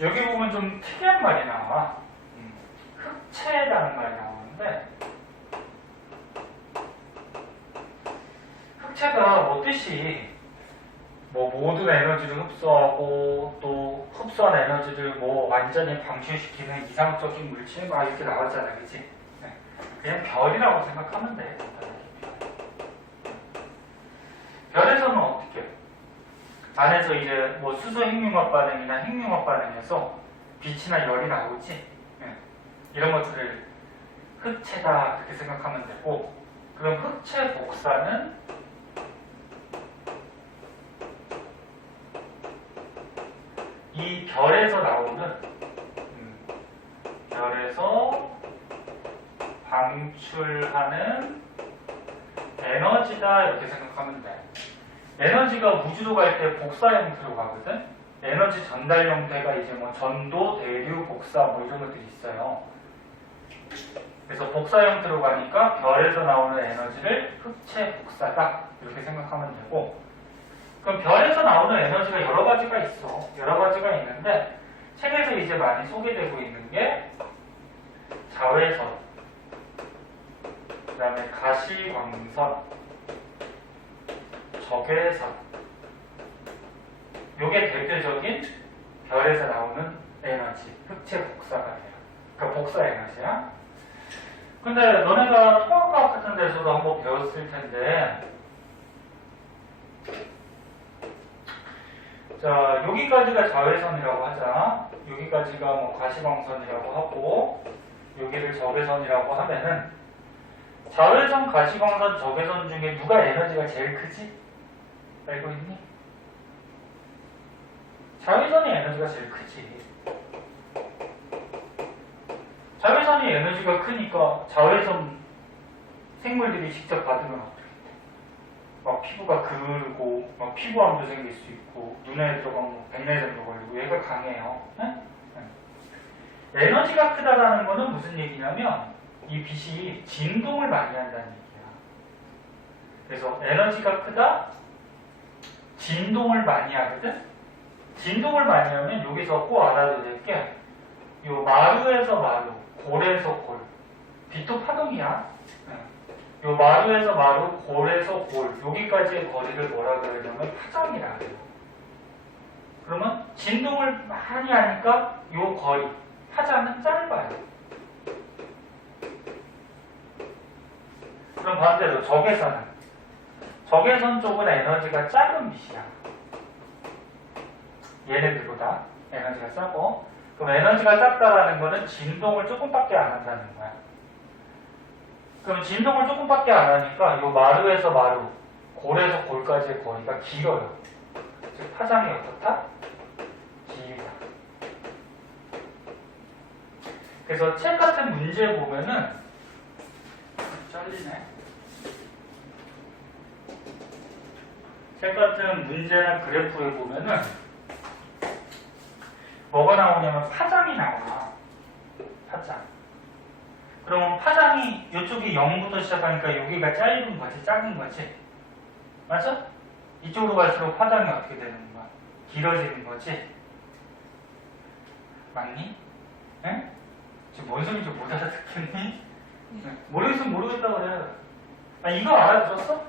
여기 보면 좀 특이한 말이 나와. 흑체라는 말이 나오는데, 흑체가 뭐 뜻이 뭐 모든 에너지를 흡수하고 또 흡수한 에너지를 뭐 완전히 방출시키는 이상적인 물질 막 이렇게 나왔잖아, 그치? 네. 그냥 별이라고 생각하면 돼. 별에서는 어떻게 해요? 안에서 이제 뭐 수소 핵융합 반응이나 핵융합 반응에서 빛이나 열이 나오지? 네. 이런 것들을 흑체다 그렇게 생각하면 되고, 그럼 흑체 복사는 이 별에서 나오는 별에서 방출하는 에너지다 이렇게 생각하면 돼. 에너지가 우주로 갈 때 복사 형태로 가거든. 에너지 전달 형태가 이제 뭐 전도, 대류, 복사 뭐 이런 것들이 있어요. 그래서 복사 형태로 가니까 별에서 나오는 에너지를 흑체 복사다 이렇게 생각하면 되고, 그럼 별에서 나오는 에너지가 여러 가지가 있어. 여러 가지가 있는데 책에서 이제 많이 소개되고 있는 게 자외선, 그 다음에 가시광선, 적외선. 요게 대표적인 별에서 나오는 에너지, 흑체 복사가 돼요. 그러니까 복사 에너지야. 근데 너네가 통합과학 같은 데서도 한번 배웠을 텐데, 자, 여기까지가 자외선이라고 하자. 여기까지가 뭐 가시광선이라고 하고, 여기를 적외선이라고 하면은, 자외선, 가시광선, 적외선 중에 누가 에너지가 제일 크지? 알고 있니? 자외선이 에너지가 제일 크지. 자외선이 에너지가 크니까 자외선 생물들이 직접 받으면 어떻게 돼? 막 피부가 그르고, 막 피부암도 생길 수 있고, 눈에 들어가면 백내장도 걸리고, 얘가 강해요. 네? 네. 에너지가 크다라는 거는 무슨 얘기냐면, 이 빛이 진동을 많이 한다는 얘기야. 그래서 에너지가 크다, 진동을 많이 하거든? 진동을 많이 하면 여기서 꼭 알아야 될 게, 요 마루에서 마루, 골에서 골. 빛도 파동이야. 요 마루에서 마루, 골에서 골. 여기까지의 거리를 뭐라 그러냐면 파장이라 그래요. 그러면 진동을 많이 하니까 요 거리, 파장은 짧아요. 그럼 반대로 적외선은? 적외선 쪽은 에너지가 작은 빛이야. 얘네들보다 에너지가 작고, 그럼 에너지가 작다라는 거는 진동을 조금밖에 안 한다는 거야. 그럼 진동을 조금밖에 안 하니까 이 마루에서 마루, 골에서 골까지의 거리가 길어요. 즉 파장이 어떻다? 길다. 그래서 책 같은 문제 보면은 잘리네. 책 같은 문제나 그래프에 보면은 뭐가 나오냐면 파장이 나와. 파장. 그러면 파장이 이쪽이 0부터 시작하니까 여기가 짧은 거지, 작은 거지. 맞아? 이쪽으로 갈수록 파장이 어떻게 되는 거야? 길어지는 거지. 맞니? 응? 지금 뭔 소리인지 못 알아듣겠니? 모르겠으면 모르겠다고 그래. 아, 이거 알아들었어?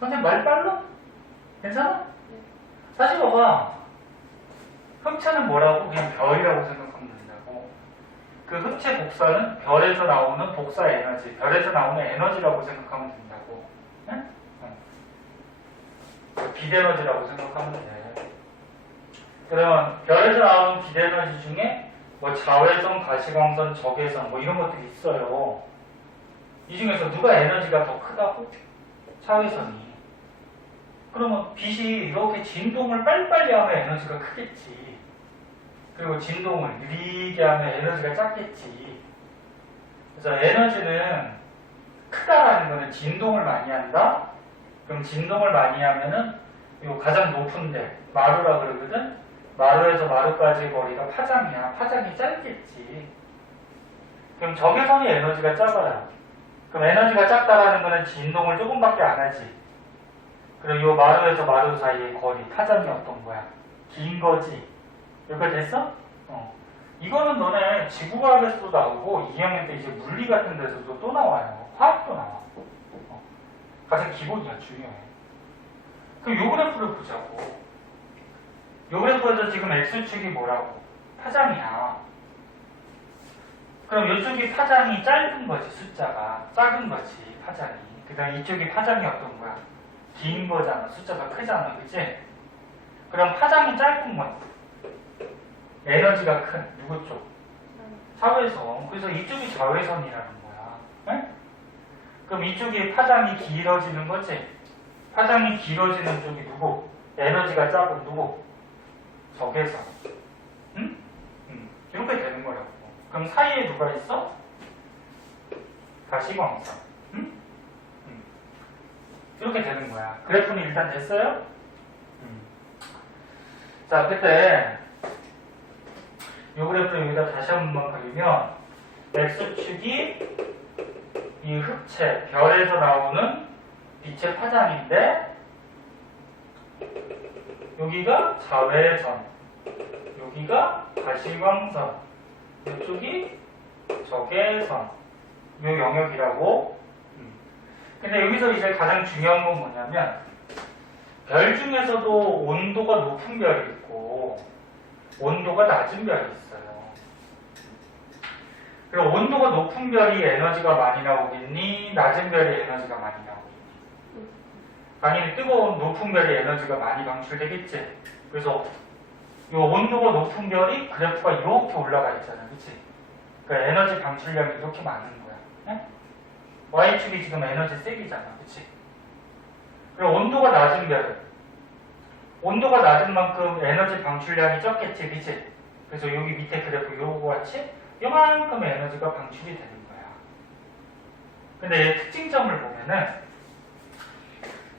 선생님 말 빨라? 괜찮아? 사실 봐봐. 흑체는 뭐라고? 그냥 별이라고 생각하면 된다고. 그 흑체 복사는 별에서 나오는 복사 에너지, 별에서 나오는 에너지라고 생각하면 된다고. 응? 빛 에너지라고 생각하면 돼. 그러면 별에서 나오는 빛 에너지 중에 뭐 자외선, 가시광선, 적외선 뭐 이런 것들이 있어요. 이 중에서 누가 에너지가 더 크다고? 자외선이. 그러면 빛이 이렇게 진동을 빨리빨리 하면 에너지가 크겠지. 그리고 진동을 느리게 하면 에너지가 작겠지. 그래서 에너지는 크다라는 거는 진동을 많이 한다. 그럼 진동을 많이 하면은 요 가장 높은데 마루라 그러거든. 마루에서 마루까지의 거리가 파장이야. 파장이 짧겠지. 그럼 적외선이 에너지가 작아요. 그럼 에너지가 작다라는 거는 진동을 조금밖에 안 하지. 그리고 이 마루에서 마루 사이의 거리, 파장이 어떤 거야? 긴 거지. 여기까지 됐어? 이거는 너네 지구과학에서도 나오고 2학년 때 이제 물리 같은 데서도 또 나와요. 화학도 나와. 가장 기본이야, 중요해. 그럼 요 그래프를 보자고. 요 그래프에서 지금 X축이 뭐라고? 파장이야. 그럼 이쪽이 파장이 짧은 거지, 숫자가. 작은 거지, 파장이. 그 다음에 이쪽이 파장이 어떤 거야? 긴 거잖아. 숫자가 크잖아. 그치? 그럼 파장이 짧은 건 에너지가 큰 누구 쪽? 자외선. 그래서 이쪽이 자외선이라는 거야. 네? 그럼 이쪽이 파장이 길어지는 거지? 파장이 길어지는 쪽이 누구? 에너지가 작은 누구? 적외선. 응? 이렇게 되는 거라고. 그럼 사이에 누가 있어? 가시광선. 응? 이렇게 되는 거야. 그래프는 일단 됐어요? 자, 그때 이 그래프를 여기다 다시 한 번만 그리면 X축이 이 흑채, 별에서 나오는 빛의 파장인데 여기가 자외선, 여기가 가시광선, 이쪽이 적외선 이 영역이라고. 근데 여기서 이제 가장 중요한 건 뭐냐면 별 중에서도 온도가 높은 별이 있고 온도가 낮은 별이 있어요. 그럼 온도가 높은 별이 에너지가 많이 나오겠니? 낮은 별이 에너지가 많이 나오겠니? 당연히 뜨거운 높은 별이 에너지가 많이 방출되겠지. 그래서 이 온도가 높은 별이 그래프가 이렇게 올라가 있잖아. 그치? 그러니까 에너지 방출량이 이렇게 많은 거야. 네? Y축이 지금 에너지 세기잖아. 그치? 그럼 온도가 낮은 별은 온도가 낮은 만큼 에너지 방출량이 적겠지. 그치? 그래서 여기 밑에 그래프 요거 같이 요만큼 에너지가 방출이 되는 거야. 근데 얘 특징점을 보면은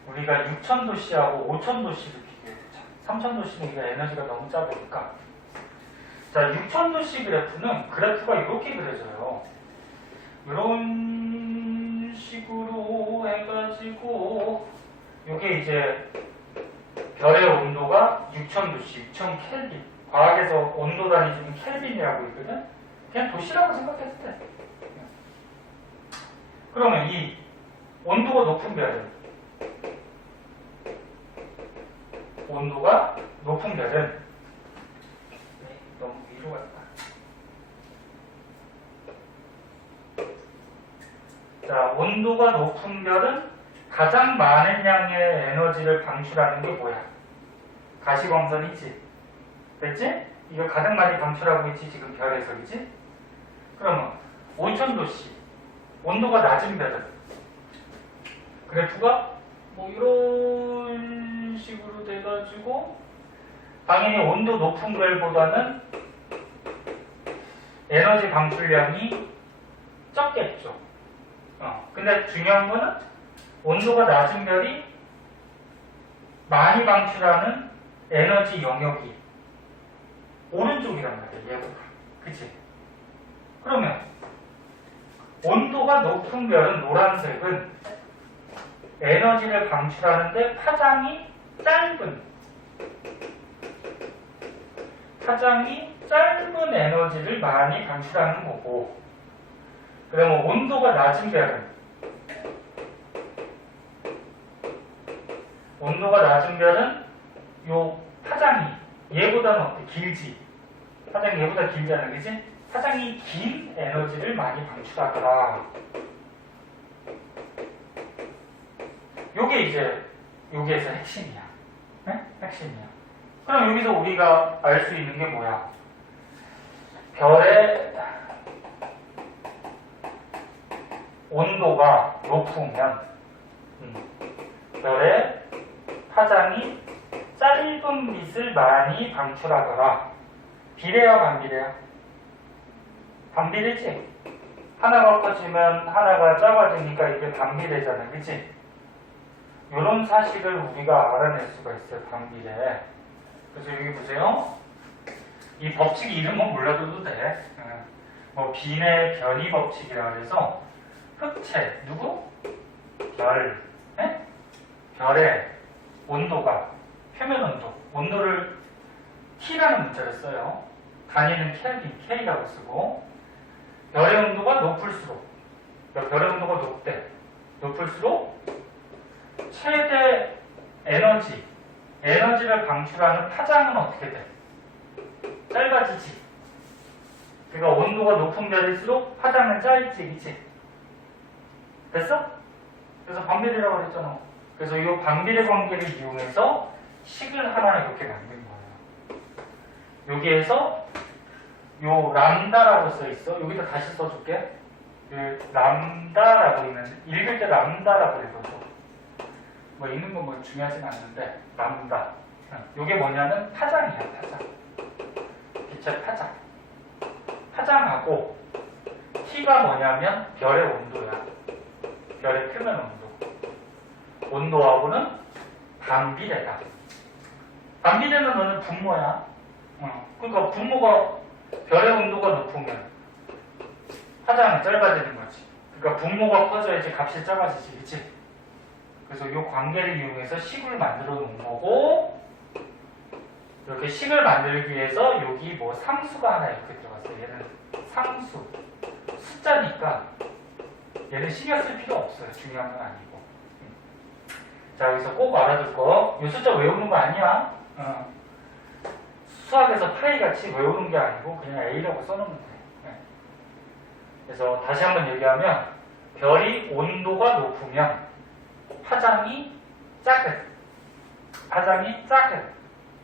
우리가 6000도씨하고 5000도씨를 비교해보자. 3000도씨는 이거 에너지가 너무 작으니까. 자, 6000도씨 그래프는 그래프가 이렇게 그려져요. 이런 식으로 해가지고 이게 이제 별의 온도가 6000도씨, 6000켈빈. 과학에서 온도 단위 중에 켈빈이라고 있거든. 그냥 도시라고 생각해도 돼. 그러면 이 온도가 높은 별은 너무 위로 갔다. 자, 온도가 높은 별은 가장 많은 양의 에너지를 방출하는 게 뭐야? 가시광선이지. 됐지? 이거 가장 많이 방출하고 있지, 지금 별에서. 그지? 그러면 5000도씨 온도가 낮은 별은 그래프가 뭐 이런 식으로 돼가지고 당연히 온도 높은 별보다는 에너지 방출량이 적겠죠. 근데 중요한 거는 온도가 낮은 별이 많이 방출하는 에너지 영역이 오른쪽이란 말이야, 얘보다. 그치? 그러면 온도가 높은 별은 노란색은 에너지를 방출하는데 파장이 짧은 에너지를 많이 방출하는 거고, 그러면 온도가 낮은 별은 요 파장이 얘보다는 어때? 길지? 파장이 얘보다 길잖아, 그치? 파장이 긴 에너지를 많이 방출하더라. 요게 이제 여기에서 핵심이야. 네? 핵심이야. 그럼 여기서 우리가 알 수 있는 게 뭐야? 별의 온도가 높으면 별의 파장이 짧은 빛을 많이 방출하더라. 비례야, 반비례야? 반비례지? 하나가 커지면 하나가 작아지니까 이게 반비례잖아. 그치? 이런 사실을 우리가 알아낼 수가 있어요. 반비례. 그래서 여기 보세요. 이 법칙 이름은 몰라도 돼. 뭐 빈의 변이 법칙이라 그래서 흑채, 누구? 별. 네? 별의 온도가, 표면 온도, 온도를 T라는 문자를 써요. 단위는 켈빈, K라고 쓰고, 별의 온도가 높을수록, 그러니까 별의 온도가 높을수록 최대 에너지를 방출하는 파장은 어떻게 돼? 짧아지지. 그러니까 온도가 높은 별일수록 파장은 짧지, 그치? 됐어? 그래서 반비례라고 그랬잖아. 그래서 이 반비례 관계를 이용해서 식을 하나 이렇게 만든 거예요. 여기에서 요 람다라고 써 있어. 여기다 다시 써줄게. 람다라고 있는, 읽을 때 람다라고 읽어줘. 뭐 읽는 건 뭐 중요하진 않는데, 람다. 요게 뭐냐면 파장이야, 파장. 빛의 파장. 파장하고 T가 뭐냐면 별의 온도야. 별의 표면 온도. 온도하고는 반비례다. 반비례는 너는 분모야. 그러니까 분모가 별의 온도가 높으면 파장은 짧아지는 거지. 그러니까 분모가 커져야지 값이 작아지지, 그치? 그래서 이 관계를 이용해서 식을 만들어 놓은 거고, 이렇게 식을 만들기 위해서 여기 뭐 상수가 하나 이렇게 들어갔어요. 얘는 상수. 숫자니까 얘는 신경 쓸 필요 없어요. 중요한 건 아니고. 자, 여기서 꼭 알아둘 거. 이 숫자 외우는 거 아니야. 수학에서 파이 같이 외우는 게 아니고 그냥 A라고 써놓으면 돼. 그래서 다시 한번 얘기하면 별이 온도가 높으면 파장이 작은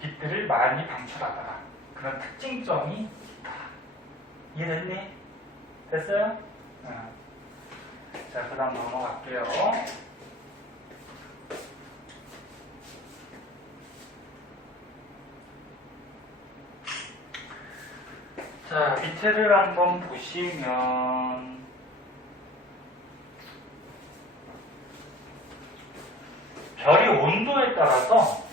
빛들을 많이 방출하더라. 그런 특징점이 있다. 이해됐니? 됐어요? 자, 그 다음 넘어갈게요. 자, 밑에를 한번 보시면 별이 온도에 따라서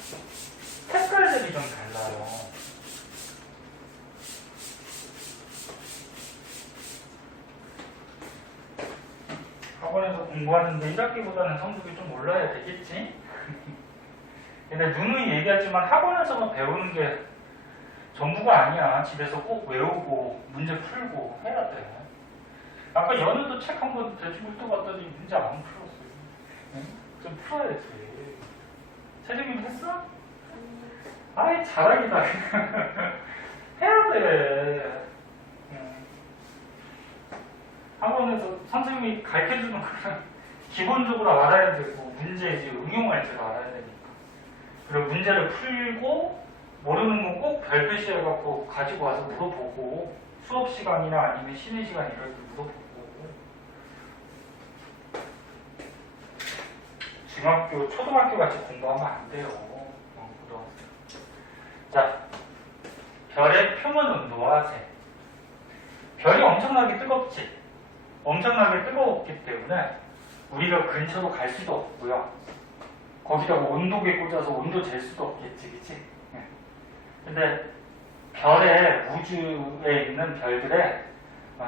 색깔들이 좀 달라요. 학원에서 공부하는데 1학기보다는 성적이 좀 올라야 되겠지? 근데 누누이 얘기하지만 학원에서만 배우는 게 전부가 아니야. 집에서 꼭 외우고 문제 풀고 해야 돼. 아까 연우도 책 한 번 대충 훑어봤더니 문제 안 풀었어요. 응? 좀 풀어야지. 세림이도 했어? 아이 자랑이다. 해야 돼. 학원에서 선생님이 가르쳐주는 거는 기본적으로 알아야 되고 문제 이제 응용할 줄 알아야 되니까. 그리고 문제를 풀고 모르는 건 꼭 별표 씌워갖고 가지고 와서 물어보고 수업 시간이나 아니면 쉬는 시간 이럴 때 물어보고. 중학교, 초등학교 같이 공부하면 안 돼요. 자, 별의 표면 온도와 색. 별이 엄청나게 뜨겁지? 엄청나게 뜨거웠기 때문에 우리가 근처로 갈 수도 없고요. 거기다가 온도계 꽂아서 온도 잴 수도 없겠지, 그치? 근데 별의 우주에 있는 별들의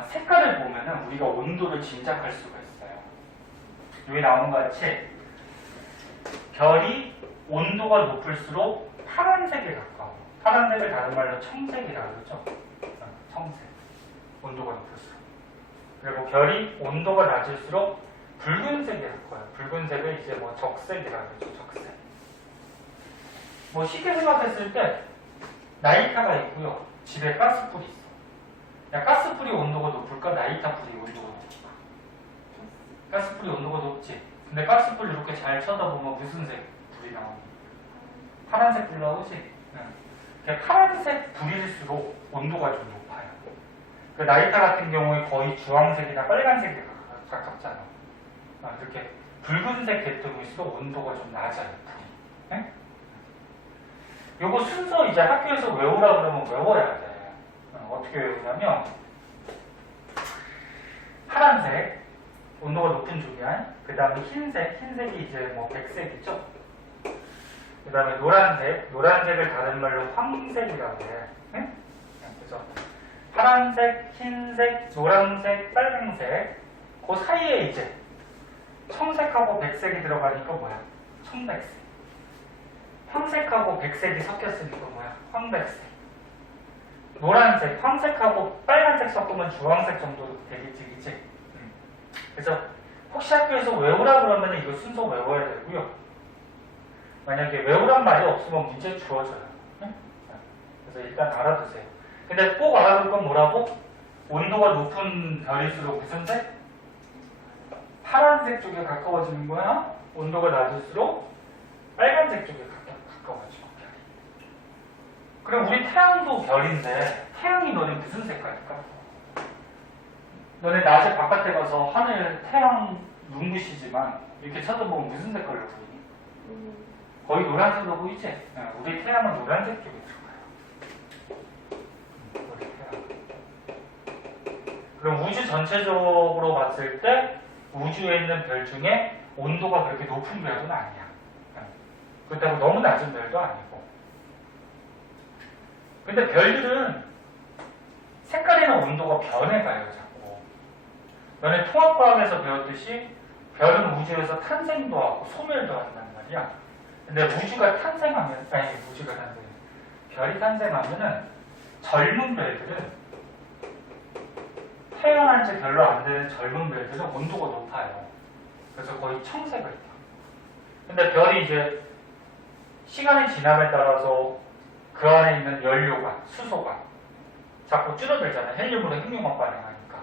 색깔을 보면은 우리가 온도를 짐작할 수가 있어요. 여기 나온 것 같이 별이 온도가 높을수록 파란색에 가까워. 파란색을 다른 말로 청색이라고 그러죠. 청색. 온도가 높을수록. 그리고 별이 온도가 낮을수록 붉은색에 가까워요. 붉은색을 이제 뭐 적색이라고 그러죠. 적색. 뭐 쉽게 생각했을 때 나이타가 있고요. 집에 가스불이 있어. 야, 가스불이 온도가 높을까? 나이타 불이 온도가 높을까? 가스불이 온도가 높지. 근데 가스불 이렇게 잘 쳐다보면 무슨 색 불이 나옵니까? 파란색 불 나오지? 네. 파란색 불일수록 온도가 좀 높아요. 그 나이타 같은 경우에 거의 주황색이나 빨간색에 가깝잖아. 이렇게 붉은색 계통일수록 온도가 좀 낮아요. 불이. 네? 요거 순서 이제 학교에서 외우라 그러면 외워야 돼. 어떻게 외우냐면 파란색 온도가 높은 쪽이야. 그 다음에 흰색이 이제 뭐 백색이죠. 그 다음에 노란색을 다른 말로 황색이라고 해. 응? 그죠? 파란색, 흰색, 노란색, 빨간색 그 사이에 이제 청색하고 백색이 들어가니까 뭐야? 청백색. 황색하고 백색이 섞였으니까 뭐야? 황백색. 노란색, 황색하고 빨간색 섞으면 주황색 정도 되겠지, 그치? 그래서 혹시 학교에서 외우라 그러면 이거 순서 외워야 되고요. 만약에 외우란 말이 없으면 문제 주어져요. 그래서 일단 알아두세요. 근데 꼭 알아둘 건 뭐라고? 온도가 높은 별일수록 무슨 색? 파란색 쪽에 가까워지는 거야. 온도가 낮을수록 빨간색 쪽에 가까워지고 별이. 그럼 우리 태양도 별인데 태양이 너네 무슨 색깔일까? 너네 낮에 바깥에 가서 하늘 태양 눈부시지만 이렇게 쳐다보면 무슨 색깔로 보이니? 거의 노란색으로 보이지? 우리 태양은 노란색 쪽에 들어가요. 우리 태양. 그럼 우주 전체적으로 봤을 때 우주에 있는 별 중에 온도가 그렇게 높은 별은 아니야. 그렇다고 너무 낮은 별도 아니고. 근데 별들은 색깔이나 온도가 변해가요, 자꾸. 너네 통합과학에서 배웠듯이 별은 우주에서 탄생도 하고 소멸도 한단 말이야. 근데 우주가 탄생하면, 별이 탄생하면은 젊은 별들은 태어난 지 별로 안 되는 젊은 별들은 온도가 높아요. 그래서 거의 청색을 타. 근데 별이 이제 시간이 지남에 따라서 그 안에 있는 연료가, 수소가 자꾸 줄어들잖아요. 헬륨으로 핵융합 반응하니까.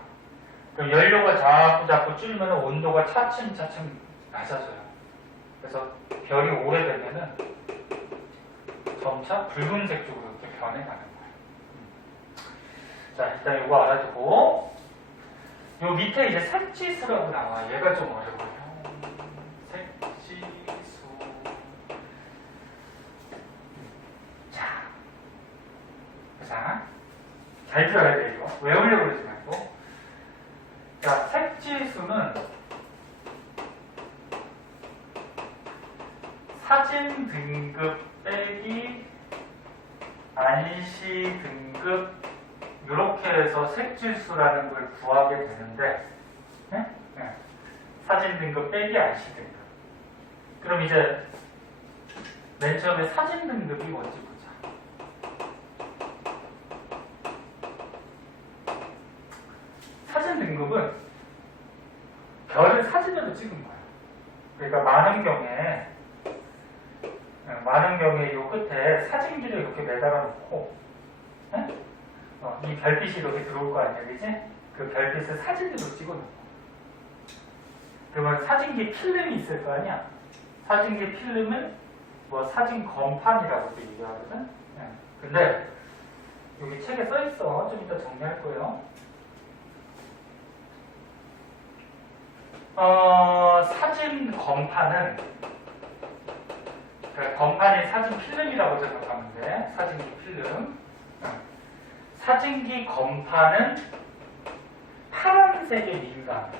그 연료가 자꾸 줄면 온도가 차츰차츰 낮아져요. 그래서 별이 오래되면은 점차 붉은색 쪽으로 이렇게 변해가는 거예요. 자, 일단 이거 알아두고 요 밑에 이제 색지수라고 나와. 얘가 좀 어려워요. 색지수. 자, 잘 들어야 돼, 이거. 외우려고 그러지 말고. 자, 색지수는 사진 등급 빼기 안시 등급 이렇게 해서 색지수라는 걸 구하게 되는데, 네? 네. 사진 등급 빼기 안시 등급. 그럼 이제 맨 처음에 사진 등급이 뭔지 보자. 사진 등급은 별을 사진으로 찍은 거야. 그러니까 많은 경우에 이 끝에 사진기를 이렇게 매달아 놓고, 네? 이 별빛이 이렇게 들어올 거 아니야, 그지? 그 별빛을 사진으로 찍어 놓고. 그러면 사진기 필름이 있을 거 아니야? 사진기 필름은 뭐 사진 건판이라고도 얘기하거든? 네. 근데 여기 책에 써 있어. 좀 이따 정리할 거예요. 사진 건판은, 그러니까 건판이 사진 필름이라고 생각하면 돼. 사진기 필름. 사진기 건판은 파란색에 민감해.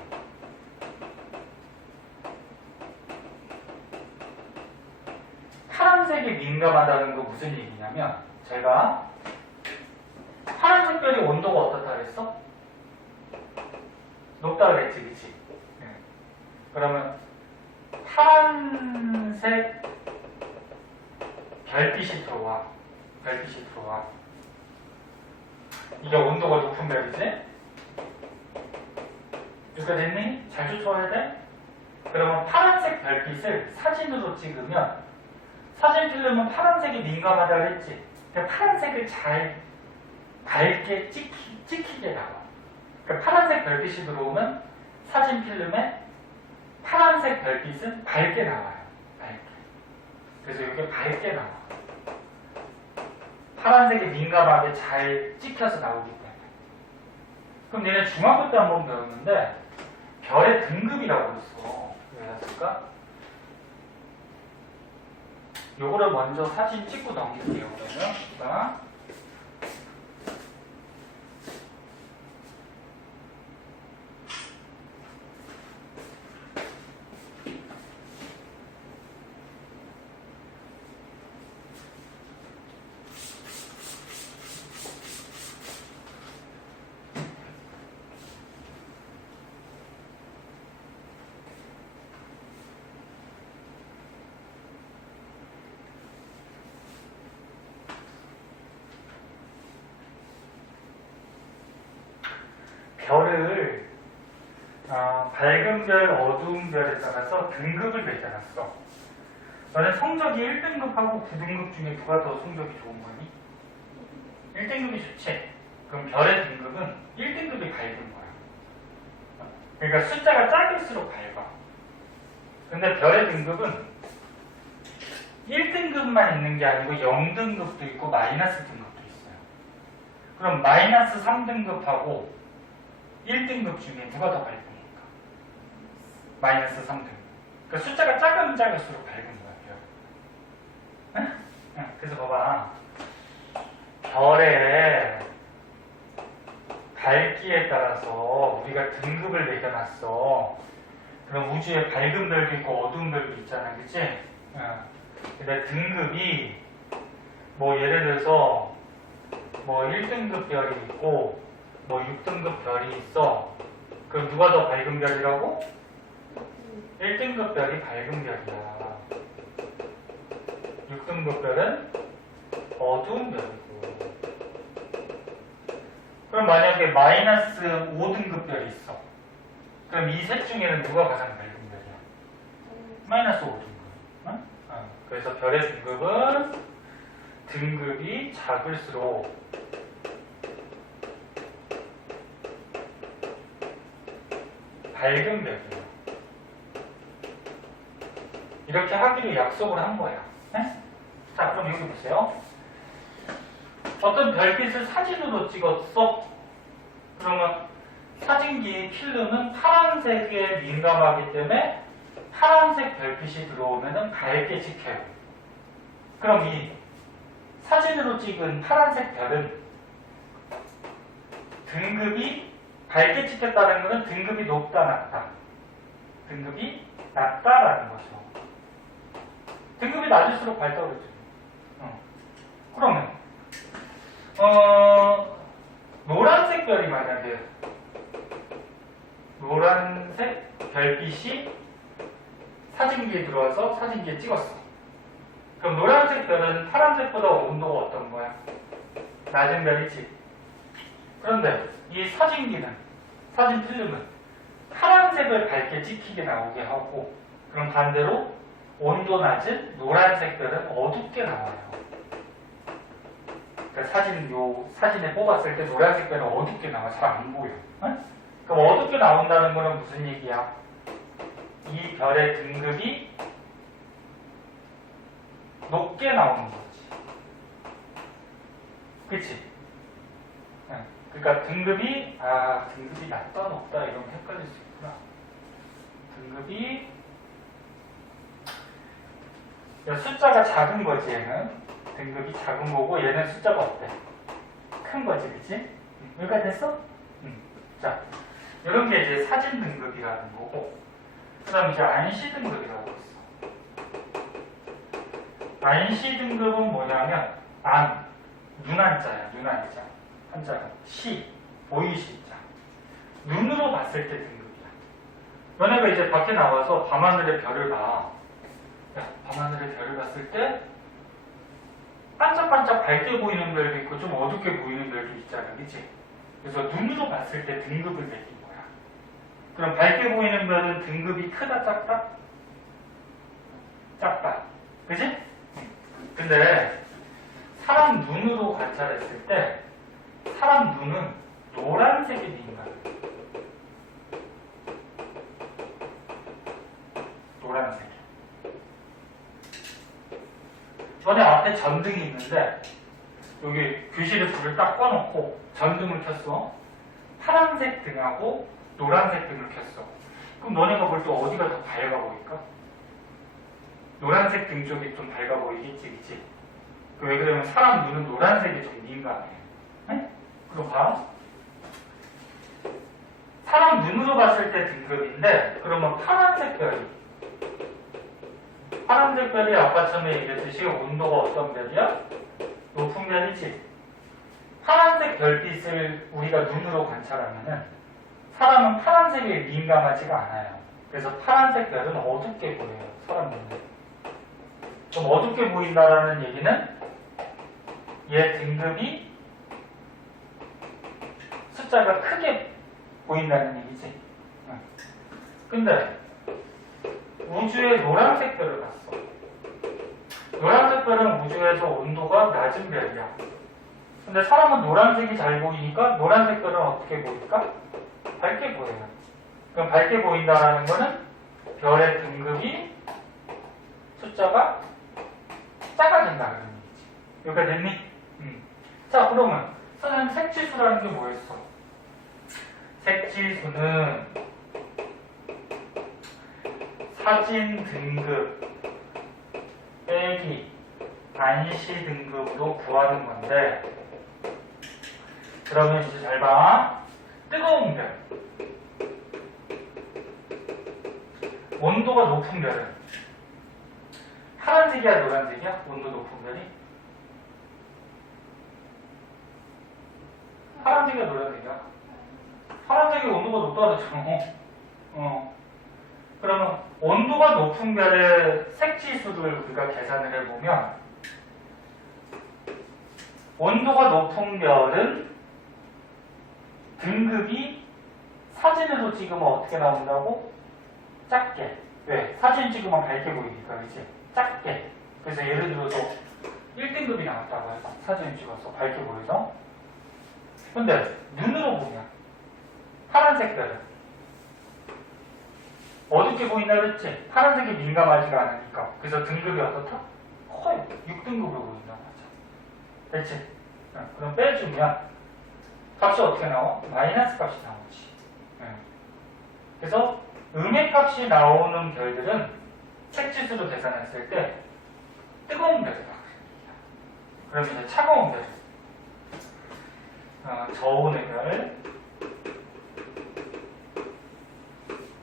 파란색에 민감하다는 거 무슨 얘기냐면, 제가 파란색 별이 온도가 어떻다 그랬어? 높다 그랬지, 그치? 네. 그러면 파란색 별빛이 들어와. 이게 온도가 높은 별이지? 이렇게 됐니? 잘 쫓아와야 돼? 그러면 파란색 별빛을 사진으로 찍으면, 사진 필름은 파란색이 민감하다 그랬지? 그러니까 파란색을 잘 밝게 찍히게 나와. 그러니까 파란색 별빛이 들어오면 사진 필름에 파란색 별빛은 밝게 나와요. 밝게. 그래서 이게 밝게 나와. 파란색이 민감하게 잘 찍혀서 나오기 때문에. 그럼 얘네 중학교 때 한번 배웠는데 별의 등급이라고 했어. 왜 했을까? 요거를 먼저 사진 찍고 넘길게요. 그러면 자. 별을 밝은 별, 어두운 별에 따라서 등급을 매겨놨어. 너는 성적이 1등급하고 9등급 중에 누가 더 성적이 좋은 거니? 1등급이 좋지? 그럼 별의 등급은 1등급이 밝은 거야. 그러니까 숫자가 작을수록 밝아. 근데 별의 등급은 1등급만 있는 게 아니고 0등급도 있고 마이너스 등급도 있어요. 그럼 마이너스 3등급하고 1등급 중에 누가 더 밝습니까? 마이너스 3등급. 그러니까 숫자가 작으면 작을수록 밝은 거야. 별. 그래서 봐봐. 별의 밝기에 따라서 우리가 등급을 매겨놨어. 그럼 우주에 밝은 별도 있고 어두운 별도 있잖아, 그치? 근데 등급이 뭐 예를 들어서 뭐 1등급 별이 있고 뭐 6등급 별이 있어. 그럼 누가 더 밝은 별이라고? 1등급 별이 밝은 별이야. 6등급 별은 어두운 별이고. 그럼 만약에 마이너스 5등급 별이 있어. 그럼 이 셋 중에는 누가 가장 밝은 별이야? 마이너스 5등급. 그래서 별의 등급은 등급이 작을수록 밝은 별이야. 이렇게 하기로 약속을 한 거야. 네? 자, 그럼 여기 보세요. 어떤 별빛을 사진으로 찍었어? 그러면 사진기의 필름은 파란색에 민감하기 때문에 파란색 별빛이 들어오면 밝게 찍혀요. 그럼 이 사진으로 찍은 파란색 별은 등급이 밝게 찍혔다는 것은 등급이 높다, 낮다? 등급이 낮다라는 거죠. 등급이 낮을수록 밝다고 그랬죠. 그러면 노란색 별이 만약에 노란색 별빛이 사진기에 들어와서 사진기에 찍었어. 그럼 노란색 별은 파란색보다 온도가 어떤 거야? 낮은 별이지. 그런데 이 사진기는, 사진 필름은 파란색을 밝게 찍히게 나오게 하고, 그럼 반대로 온도 낮은 노란색 별은 어둡게 나와요. 그러니까 사진에 뽑았을 때 노란색 별은 어둡게 나와. 잘 안 보여. 응? 그럼 어둡게 나온다는 거는 무슨 얘기야? 이 별의 등급이 높게 나오는 거지. 그치? 응. 그러니까 등급이 낮다 높다 이러면 헷갈릴 수 있구나. 등급이 숫자가 작은 거지. 얘는 등급이 작은 거고 얘는 숫자가 어때? 큰 거지, 그치? 여기까지 됐어? 자, 이런 게 이제 사진 등급이라는 거고, 그 다음 이제 안시 등급이라고 있어. 안시 등급은 뭐냐면 눈한자야. 눈한자. 한자가 시, 보이시자. 눈으로 봤을 때 등급이야. 너네가 이제 밖에 나와서 밤하늘의 별을 봐. 밤하늘의 별을 봤을 때 반짝반짝 밝게 보이는 별도 있고 좀 어둡게 보이는 별도 있잖아, 그치? 그래서 눈으로 봤을 때 등급을 매긴 거야. 그럼 밝게 보이는 별은 등급이 크다, 작다? 작다. 그치? 근데 사람 눈으로 관찰했을 때 사람 눈은 노란색이 민감해. 노란색. 전에 앞에 전등이 있는데 여기 교실에 불을 딱 꺼놓고 전등을 켰어. 파란색 등하고 노란색 등을 켰어. 그럼 너네가 볼 때 어디가 더 밝아 보일까? 노란색 등 쪽이 좀 밝아 보이겠지, 그치? 왜 그러면 사람 눈은 노란색이 좀 민감해. 네? 그럼 봐. 사람 눈으로 봤을 때 등급인데 그러면 파란색 별이 아까 처음에 얘기했듯이 온도가 어떤 별이야? 높은 별이지. 파란색 별빛을 우리가 눈으로 관찰하면은 사람은 파란색에 민감하지가 않아요. 그래서 파란색 별은 어둡게 보여요. 사람 눈에. 좀 어둡게 보인다라는 얘기는 얘 등급이 숫자가 크게 보인다는 얘기지. 근데 우주의 노란색 별을 봤어. 노란색 별은 우주에서 온도가 낮은 별이야. 근데 사람은 노란색이 잘 보이니까 노란색 별은 어떻게 보일까? 밝게 보여요. 그럼 밝게 보인다라는 거는 별의 등급이 숫자가 작아진다는 얘기지. 여기가 됐니? 자, 그러면 선생님 색지수라는 게 뭐였어? 색지수는 사진 등급 빼기 안시 등급으로 구하는 건데, 그러면 이제 잘 봐. 뜨거운 별, 온도가 높은 별은 파란색이야 노란색이야? 온도 높은 별이? 파란색이야 노란색이야? 파란색이 온도가 높다 그랬잖아. 그러면 온도가 높은 별의 색지수를 우리가 계산을 해보면, 온도가 높은 별은 등급이 사진으로 찍으면 어떻게 나온다고? 작게. 왜? 사진 찍으면 밝게 보이니까, 그치? 작게. 그래서 예를 들어서 1등급이 나왔다고 해서 사진 찍어서 밝게 보여서. 근데 눈으로 보면 파란색 별은 어둡게 보인다 그랬지? 파란색이 민감하지가 않으니까. 그래서 등급이 어떻다? 커요. 6등급으로 보인단 말이죠. 됐지? 그럼 빼주면 값이 어떻게 나와? 마이너스 값이 나오지. 그래서 음의 값이 나오는 별들은 색지수로 계산했을 때 뜨거운 별이다. 그러면 이제 차가운 별, 저온의 별.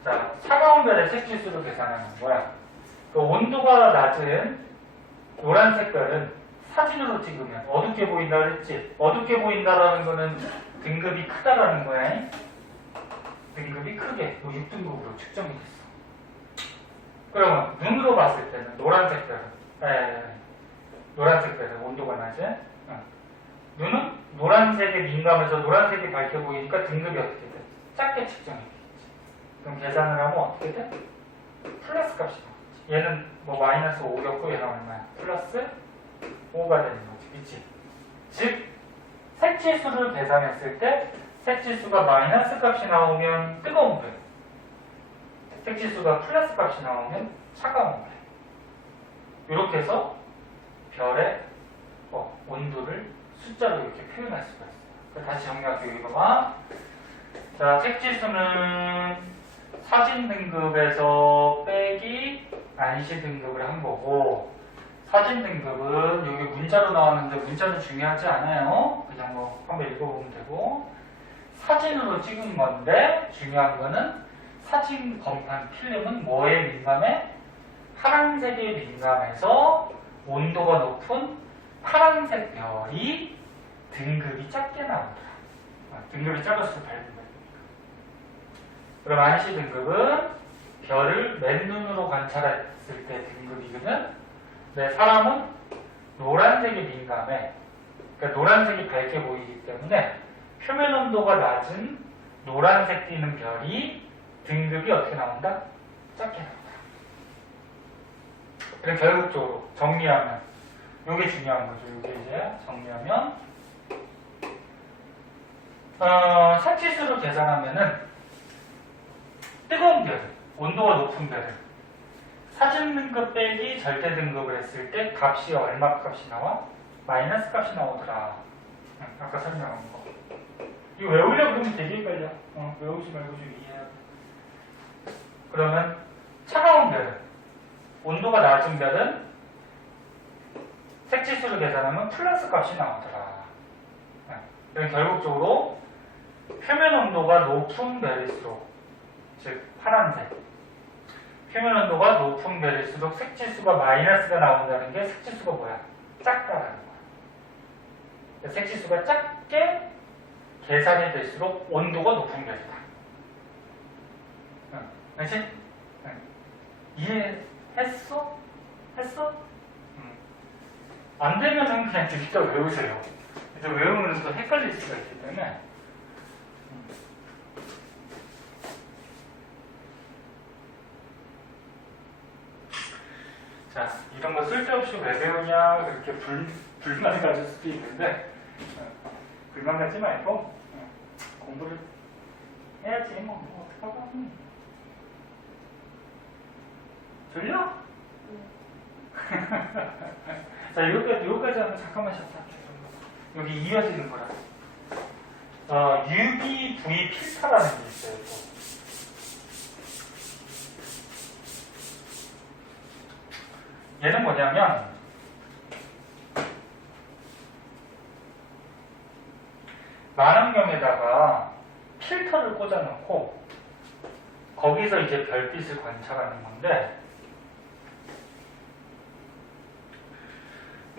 자, 차가운 별의 색지수로 계산하는 거야. 그 온도가 낮은 노란색 별은 사진으로 찍으면 어둡게 보인다 그랬지? 어둡게 보인다라는 거는 등급이 크다라는 거야. 등급이 크게 6등급으로 측정이 됐어. 그러면 눈으로 봤을 때는 노란색 별은 온도가 낮은, 눈은 노란색에 민감해서 노란색이 밝게 보이니까 등급이 어떻게 돼? 작게 측정이 되겠지. 그럼 계산을 하면 어떻게 돼? 플러스 값이 나오지. 얘는 뭐 마이너스 5였고 얘는 얼마야? 플러스 5가 되는 거지. 그치? 즉 색지수를 계산했을 때 색지수가 마이너스 값이 나오면 뜨거운 별, 색지수가 플러스 값이 나오면 차가운 별. 이렇게 해서 별의 온도를 숫자로 이렇게 표현할 수가 있어요. 다시 정리할게요. 이거 봐. 자, 색지수는 사진 등급에서 빼기 안시 등급을 한 거고, 사진 등급은 여기 문자로 나왔는데 문자는 중요하지 않아요. 그냥 뭐 한번 읽어보면 되고, 사진으로 찍은 건데 중요한 거는 사진 검판 필름은 뭐에 민감해? 파란색에 민감해서 온도가 높은 파란색 별이 등급이 작게 나오더라. 등급이 작을수록 밝은 거예요. 그럼 안시 등급은 별을 맨눈으로 관찰했을 때 등급이거든. 근데 사람은 노란색에 민감해. 그러니까 노란색이 밝게 보이기 때문에 표면 온도가 낮은 노란색 띄는 별이 등급이 어떻게 나온다? 작게 나온다. 그럼 결국적으로 정리하면 이게 중요한 거죠. 이게 이제 정리하면 색지수로 계산하면은 뜨거운 별, 온도가 높은 별은 사진 등급 빼기 절대 등급을 했을 때 값이 얼마 값이 나와? 마이너스 값이 나오더라. 아까 설명한 거. 이거 외우려고 그러면 되게 헷갈려. 외우지 말고 좀 이해해야 돼. 그러면 차가운 별은, 온도가 낮은 별은 색지수를 계산하면 플러스 값이 나오더라. 그럼 결국적으로 표면 온도가 높은 별일수록, 즉 파란색, 표면 온도가 높은 별일수록 색지수가 마이너스가 나온다는 게 색지수가 뭐야? 작다라는 거야. 색지수가 작게 계산이 될수록 온도가 높은 별이다. 그렇지? 이해했어? 했어? 안 되면은 그냥 직접 외우세요. 이제 외우면 또 헷갈릴 수가 있기 때문에. 자, 이런 거 쓸데없이 왜 배우냐 그렇게 불만 가질 수도 있는데 불만 갖지 말고 공부를 해야지 뭐 어떡하고. 졸려? 자, 여기까지 하면 잠깐만 쉬었다. 여기 이어지는 거라. UV-V 필터라는 게 있어요. 또. 얘는 뭐냐면 만원경에다가 필터를 꽂아놓고 거기서 이제 별빛을 관찰하는 건데,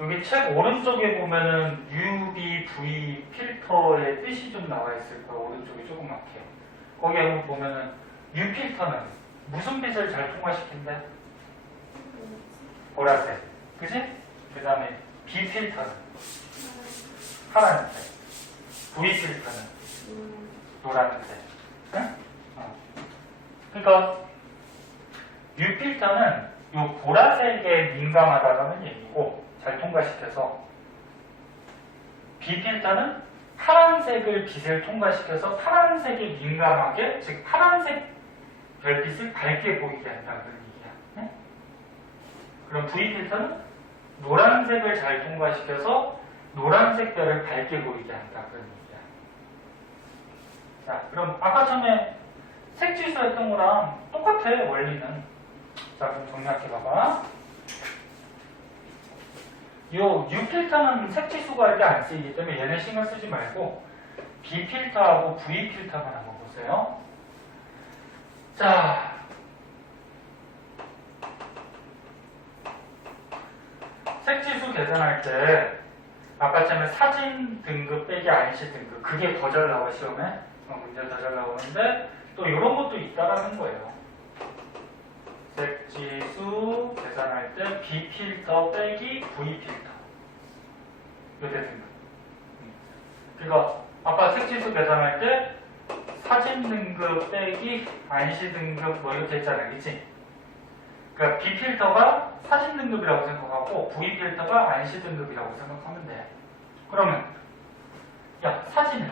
여기 책 오른쪽에 보면은 UV-V 필터의 뜻이 좀 나와 있을 거예요. 오른쪽에 조그맣게. 거기 한번 보면은 U 필터는 무슨 빛을 잘 통과시킨대? 보라색. 그지? 그 다음에 B 필터는 파란색. V 필터는 노란색. 응? 그러니까 U 필터는 요 보라색에 민감하다는 얘기고, 잘 통과시켜서, B 필터는 파란색을 빛을 통과시켜서 파란색에 민감하게, 즉 파란색 별빛을 밝게 보이게 한다는 얘기야. 네? 그럼 V 필터는 노란색을 잘 통과시켜서 노란색 별을 밝게 보이게 한다는 얘기야. 자, 그럼 아까 처음에 색지수 했던 거랑 똑같아, 원리는. 자, 그럼 정리할게 봐봐. 요 U 필터는 색지수가 이렇게 안 쓰이기 때문에 얘는 신경 쓰지 말고 B 필터하고 V 필터만 한번 보세요. 자, 색지수 계산할 때 아까 처음에 사진 등급 빼기 안시 등급, 그게 더 잘 나와 시험에. 문제 더 잘 나오는데 또 이런 것도 있다라는 거예요. 색지수 계산할 때 B 필터 빼기 V 필터. 요대 등급. 그러니까 아까 색지수 계산할 때 사진 등급 빼기 안시 등급 뭐 이렇게 했잖아요. 그치? 그러니까 B 필터가 사진 등급이라고 생각하고 V 필터가 안시 등급이라고 생각하면 돼. 그러면 야, 사진은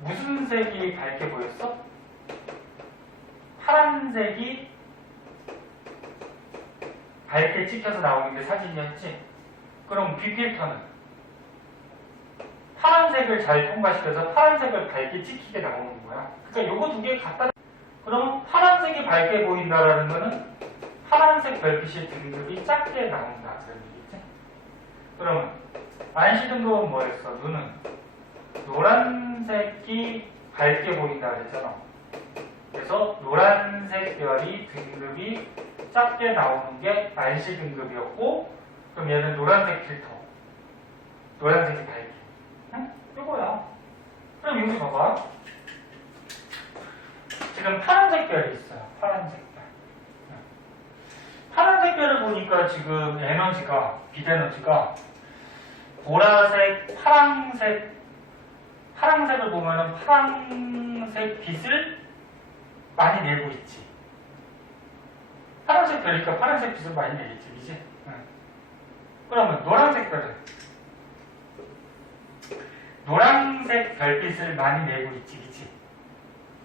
무슨 색이 밝게 보였어? 파란색이 밝게 찍혀서 나오는 게 사진이었지? 그럼 B 필터는 파란색을 잘 통과시켜서 파란색을 밝게 찍히게 나오는 거야. 그러니까 요거 두 개 갖다, 그러면 파란색이 밝게 보인다라는 거는 파란색 별빛의 등급이 작게 나온다. 그런 얘기지? 그러면 안시 등급은 뭐였어? 눈은 노란색이 밝게 보인다 그랬잖아. 그래서 노란색 별이 등급이 작게 나오는 게 안시 등급이었고, 그럼 얘는 노란색 필터. 노란색이 밝게. 응? 이거야. 그럼 여기 봐봐. 지금 파란색 별이 있어요. 파란색 별. 파란색 별을 보니까 지금 에너지가, 빛 에너지가 보라색, 파란색을 보면은 파란색 빛을 많이 내고 있지. 파란색 별이니까 파란색 빛을 많이 내겠지, 그지? 응. 그러면 노란색 별은 노란색 별빛을 많이 내고 있지, 그지?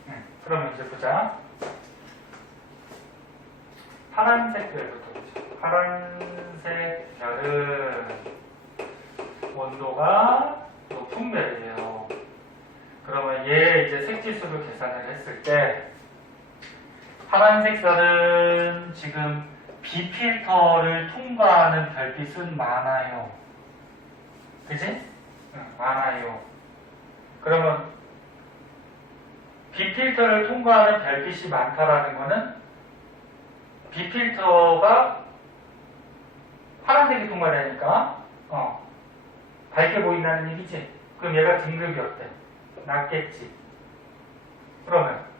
응. 그러면 이제 보자. 파란색 별부터 보자. 파란색 별은 온도가 높은 별이에요. 그러면 얘 이제 색지수를 계산을 했을 때 파란색 별은 지금 B 필터를 통과하는 별빛은 많아요. 그지? 응, 많아요. 그러면 B 필터를 통과하는 별빛이 많다라는 거는 B 필터가 파란색이 통과되니까 밝게 보인다는 얘기지? 그럼 얘가 등급이 어때? 낮겠지? 그러면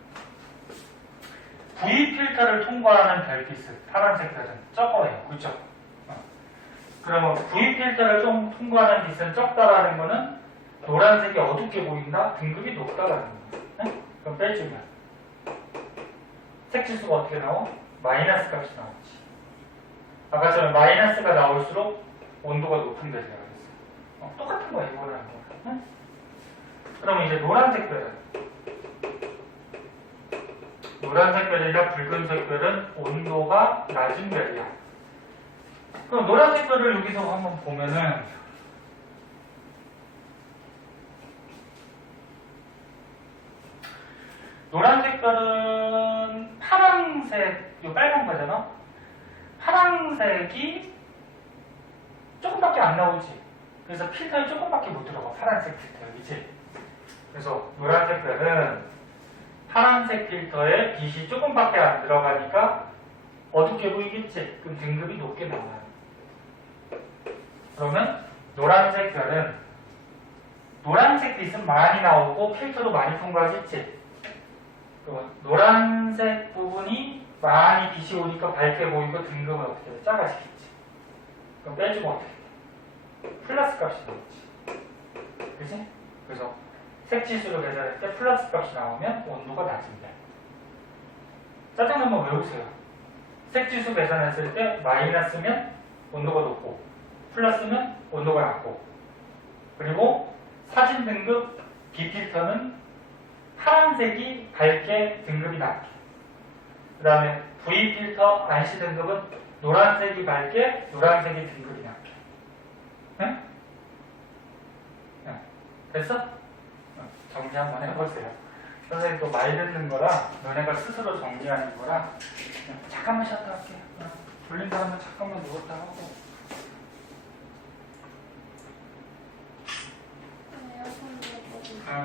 V 필터를 통과하는 별빛은 파란색 별은 적어요. 그죠? 그러면 V 필터를 좀 통과하는 빛은 적다라는 거는 노란색이 어둡게 보인다? 등급이 높다라는 거예요. 네? 그럼 빼주면 색지수가 어떻게 나와? 마이너스 값이 나오지. 아까처럼 마이너스가 나올수록 온도가 높은 데서 그랬어. 똑같은 거야 이거를 한 거. 응? 그럼 이제 노란색 별이나 붉은색 별은 온도가 낮은 별이야. 그럼 노란색 별을 여기서 한번 보면은 노란색 별은 파란색, 이 빨간 거잖아? 파란색이 조금밖에 안 나오지. 그래서 필터에 조금밖에 못 들어가. 파란색 필터에, 그치? 그래서 노란색 별은 파란색 필터에 빛이 조금밖에 안 들어가니까 어둡게 보이겠지? 그럼 등급이 높게 나와요. 그러면 노란색 별은 노란색 빛은 많이 나오고 필터로 많이 통과하겠지? 노란색 부분이 많이 빛이 오니까 밝게 보이고 등급은 어떻게 돼? 작아지겠지. 그럼 빼주면 어떻게 돼? 플러스 값이 나오지. 그치? 그래서 색지수로 계산할 때 플러스 값이 나오면 온도가 낮은데. 짜장면만 외우세요. 색지수 계산했을 때 마이너스면 온도가 높고 플러스면 온도가 낮고, 그리고 사진 등급 B필터는 파란색이 밝게 등급이 낮게, 그 다음에 V필터 안시 등급은 노란색이 밝게 노란색이 등급이 낮게. 응? 응. 됐어? 정리 한번 해보세요. 선생님 또 말 듣는 거라 너네가 스스로 정리하는 거라 잠깐만 쉬었다 할게. 졸린 사람은 잠깐만 누웠다 하고.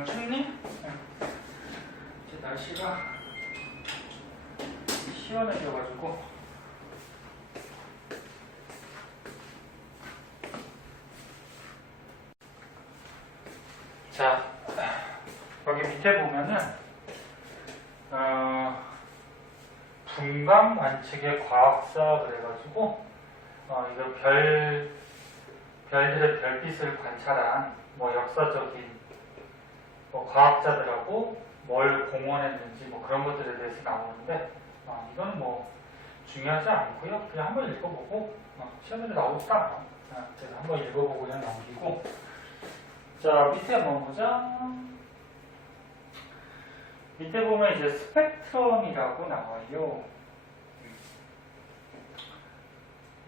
춥니? 이제 날씨가 시원해져가지고. 자, 여기 밑에 보면은 분광 관측의 과학사 그래가지고 이거 별들의 별빛을 관찰한 뭐 역사적인 뭐 과학자들하고 뭘 공헌했는지 뭐 그런 것들에 대해서 나오는데 이건 뭐 중요하지 않고요. 그냥 한번 읽어보고 시험에도 나오지도 않아. 그래서 한번 읽어보고 그냥 넘기고. 자, 밑에 한번 보자. 밑에 보면 이제 스펙트럼이라고 나와요.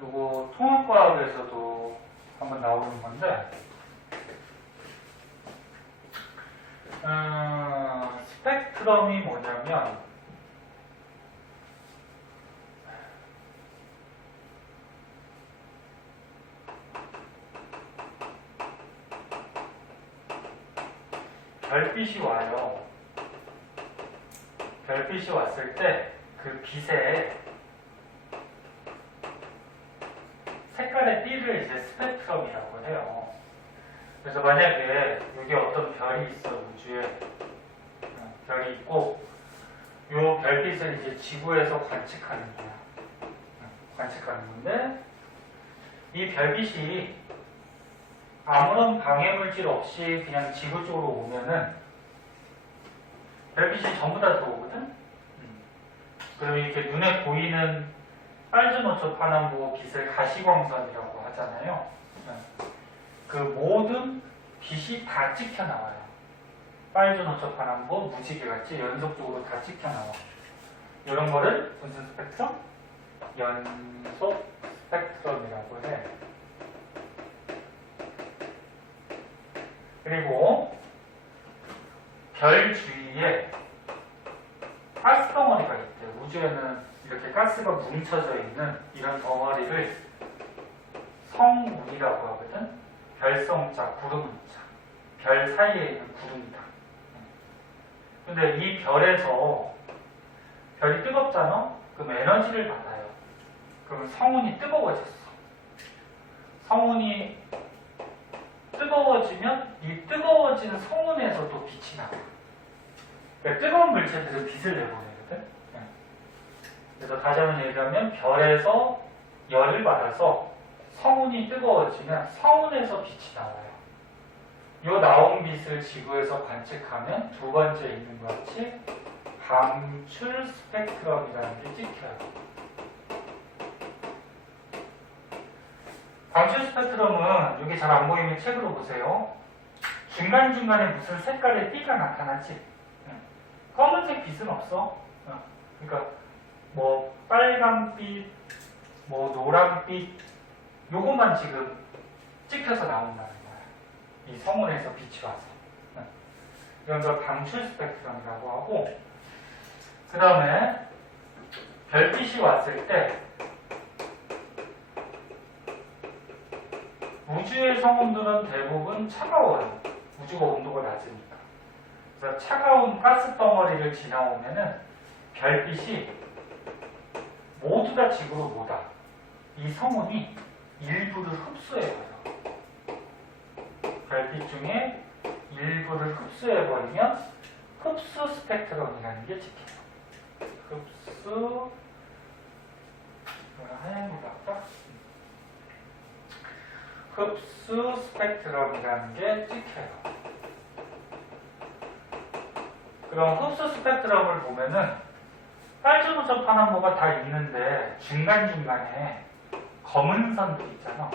요거 통합과학에서도 한번 나오는 건데, 스펙트럼이 뭐냐면, 별빛이 와요. 별빛이 왔을 때 그 빛의 색깔의 띠를 이제 스펙트럼이라고 해요. 그래서 만약에 여기 어떤 별이 있어, 우주에 별이 있고, 이 별빛을 이제 지구에서 관측하는 거야. 관측하는 건데, 이 별빛이 아무런 방해물질 없이 그냥 지구 쪽으로 오면은 별빛이 전부 다 들어오거든? 그럼 이렇게 눈에 보이는 빨주노초 파남보 빛을 가시광선이라고 하잖아요. 그 모든 빛이 다 찍혀 나와요. 빨주노초 파남보, 무지개같이 연속적으로 다 찍혀 나와. 이런 거를 무슨 스펙트럼? 연속 스펙트럼이라고 해. 그리고 별 주위에 가스 덩어리가 있대요. 우주에는 이렇게 가스가 뭉쳐져 있는 이런 덩어리를 성운이라고 하거든. 별성자, 구름자. 별 사이에 있는 구름이다. 근데 이 별에서 별이 뜨겁잖아? 그럼 에너지를 받아요. 그러면 성운이 뜨거워졌어. 성운이 뜨거워지면 이 뜨거워진 성운에서 또 빛이 나와. 그러니까 뜨거운 물체들은 빛을 내보내거든. 그래서 다시 한번 얘기하면 별에서 열을 받아서 성운이 뜨거워지면 성운에서 빛이 나와요. 이 나온 빛을 지구에서 관측하면 두 번째 있는 것 같이 방출 스펙트럼이라는 게 찍혀요. 방출 스펙트럼은 여기 잘 안 보이면 책으로 보세요. 중간중간에 무슨 색깔의 띠가 나타나지? 검은색 빛은 없어. 그러니까 뭐 빨간빛, 뭐 노란빛 요것만 지금 찍혀서 나온다는 거야. 이 성운에서 빛이 와서. 이런 걸 방출 스펙트럼이라고 하고, 그 다음에 별빛이 왔을 때 우주의 성운들은 대부분 차가워요. 우주가 온도가 낮으니까. 그래서 차가운 가스 덩어리를 지나오면은 별빛이 모두 다 지구로 못 와. 이 성운이 일부를 흡수해버려. 별빛 중에 일부를 흡수해버리면 흡수 스펙트럼이라는 게 찍혀요. 흡수, 하얀 거 같다? 흡수 스펙트럼이라는 게 찍혀요. 그럼 흡수 스펙트럼을 보면은 빨주노초 파남보가 다 있는데 중간중간에 검은 선도 있잖아.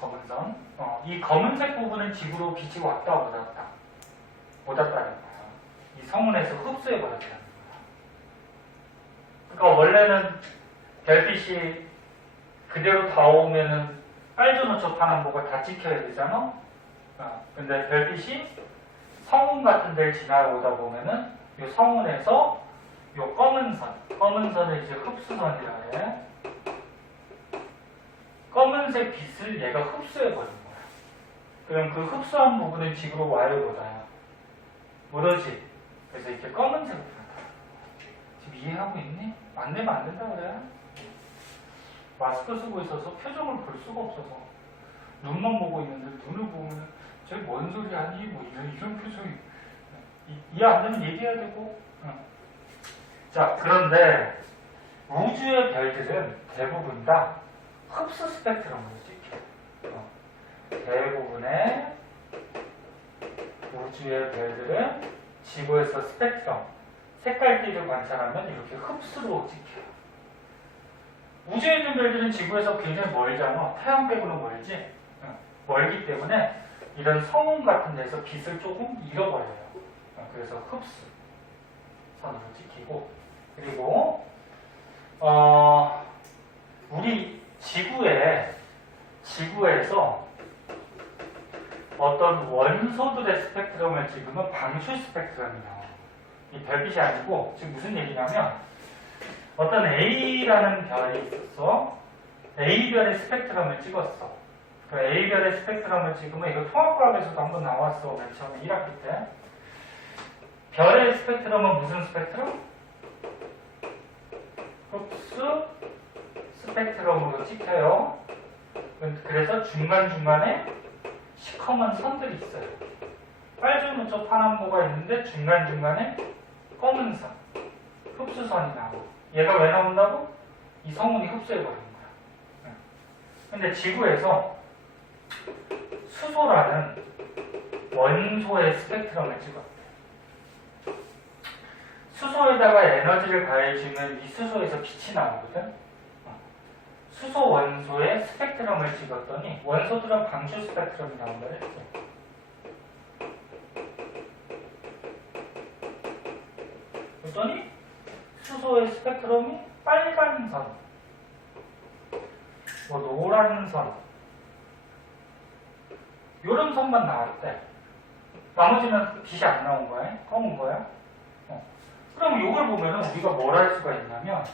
검은 선. 이 검은색 부분은 지구로 빛이 왔다 못 왔다. 못 왔다는 거야. 이 성운에서 흡수해버렸다는 거야. 그러니까 원래는 별빛이 그대로 다 오면은 빨주노초 파남보가 다 찍혀야 되잖아. 근데 별빛이 성운 같은 데를 지나오다 보면은 이 성운에서 이 검은 선을 이제 흡수선이라 해. 검은색 빛을 얘가 흡수해버린 거야. 그럼 그 흡수한 부분은 지구로 와요, 못 와요? 못 오지? 그래서 이렇게 검은색으로 나타나. 지금 이해하고 있니? 안 되면 안 된다 그래. 마스크 쓰고 있어서 표정을 볼 수가 없어서 눈만 보고 있는데 눈을 보면 저기 뭔 소리 하니? 뭐 이런 표정이 이해 안 되면 얘기해야 되고. 자, 그런데 우주의 별들은 대부분 다 흡수 스펙트럼으로 찍혀요. 대부분의 우주의 별들은 지구에서 스펙트럼, 색깔띠를 관찰하면 이렇게 흡수로 찍혀요. 우주에 있는 별들은 지구에서 굉장히 멀잖아. 태양 빼고는 멀지. 멀기 때문에 이런 성운 같은 데서 빛을 조금 잃어버려요. 그래서 흡수 선으로 찍히고, 그리고 우리 지구에서 어떤 원소들의 스펙트럼을 찍으면 방출 스펙트럼이 나와요. 이 별빛이 아니고 지금 무슨 얘기냐면 어떤 A라는 별이 있었어. A별의 스펙트럼을 찍었어. 그 A별의 스펙트럼을 찍으면 이거 통합과학에서도 한번 나왔어. 맨 처음에 1학기 때. 별의 스펙트럼은 무슨 스펙트럼? 흡수 스펙트럼으로 찍혀요. 그래서 중간중간에 시커먼 선들이 있어요. 빨주노초 파남보가 있는데 중간중간에 검은 선, 흡수선이 나오고. 얘가 왜 나온다고? 이 성운이 흡수해버린 거야. 근데 지구에서 수소라는 원소의 스펙트럼을 찍었대. 수소에다가 에너지를 가해주면 이 수소에서 빛이 나오거든. 수소 원소의 스펙트럼을 찍었더니 원소들은 방출 스펙트럼이 나온다 했지. 그랬더니 수소의 스펙트럼이 빨간 선, 뭐 노란 선, 요런 선만 나왔대. 나머지는 빛이 안 나온 거야? 검은 거야? 그럼 이걸 보면 우리가 뭘 할 수가 있냐면,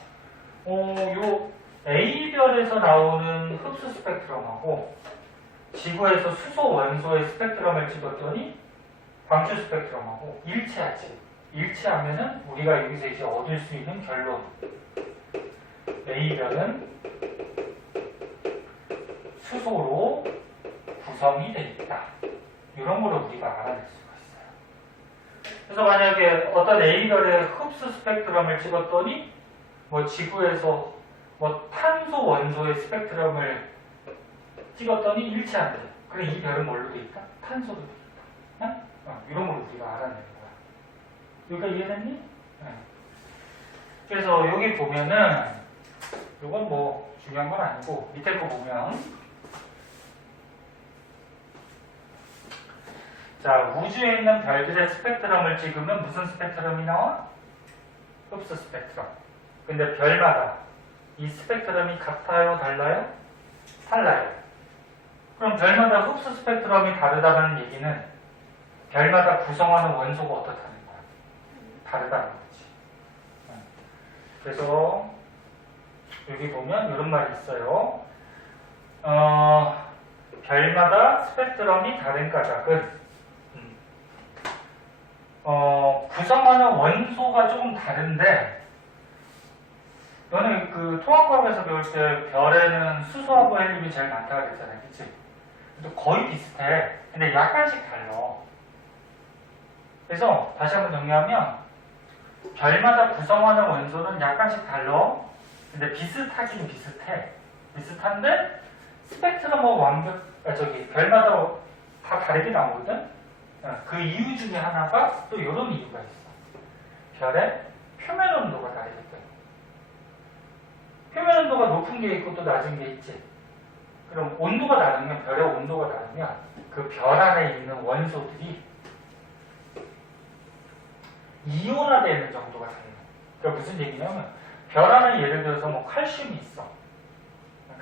요 A별에서 나오는 흡수 스펙트럼하고 지구에서 수소 원소의 스펙트럼을 찍었더니 방출 스펙트럼하고 일치하지. 일치하면은 우리가 여기서 이제 얻을 수 있는 결론. A별은 수소로 구성이 되어 있다. 이런 거를 우리가 알아낼 수가 있어요. 그래서 만약에 어떤 A별의 흡수 스펙트럼을 찍었더니 뭐 지구에서 뭐 탄소 원소의 스펙트럼을 찍었더니 일치한대. 그럼 이 별은 뭘로 돼 있다? 탄소로 돼 있다. 이런 걸 우리가 알아내는 거야. 여기가 이해됐니? 그래서 여기 보면은 이건 뭐 중요한 건 아니고 밑에 거 보면 자, 우주에 있는 별들의 스펙트럼을 찍으면 무슨 스펙트럼이 나와? 흡수 스펙트럼. 근데 별마다 이 스펙트럼이 같아요? 달라요? 달라요. 그럼 별마다 흡수 스펙트럼이 다르다는 얘기는 별마다 구성하는 원소가 어떻다는 거야? 다르다는 거지. 그래서 여기 보면 이런 말이 있어요. 별마다 스펙트럼이 다른 까닭은 구성하는 원소가 조금 다른데, 너는 그 통합과학에서 배울 때 별에는 수소하고 헬륨이 제일 많다고 그랬잖아요. 그치? 근데 거의 비슷해. 근데 약간씩 달라. 그래서 다시 한번 정리하면 별마다 구성하는 원소는 약간씩 달라. 근데 비슷하긴 비슷해. 비슷한데 스펙트럼은 별마다 다 다르게 나오거든? 그 이유 중에 하나가 또 이런 이유가 있어. 별의 표면 온도가 다르기 때문에. 표면 온도가 높은 게 있고 또 낮은 게 있지. 그럼 온도가 다르면, 별의 온도가 다르면 그 별 안에 있는 원소들이 이온화되는 정도가 달라요. 그러니까 무슨 얘기냐면, 별 안에 예를 들어서 뭐 칼슘이 있어.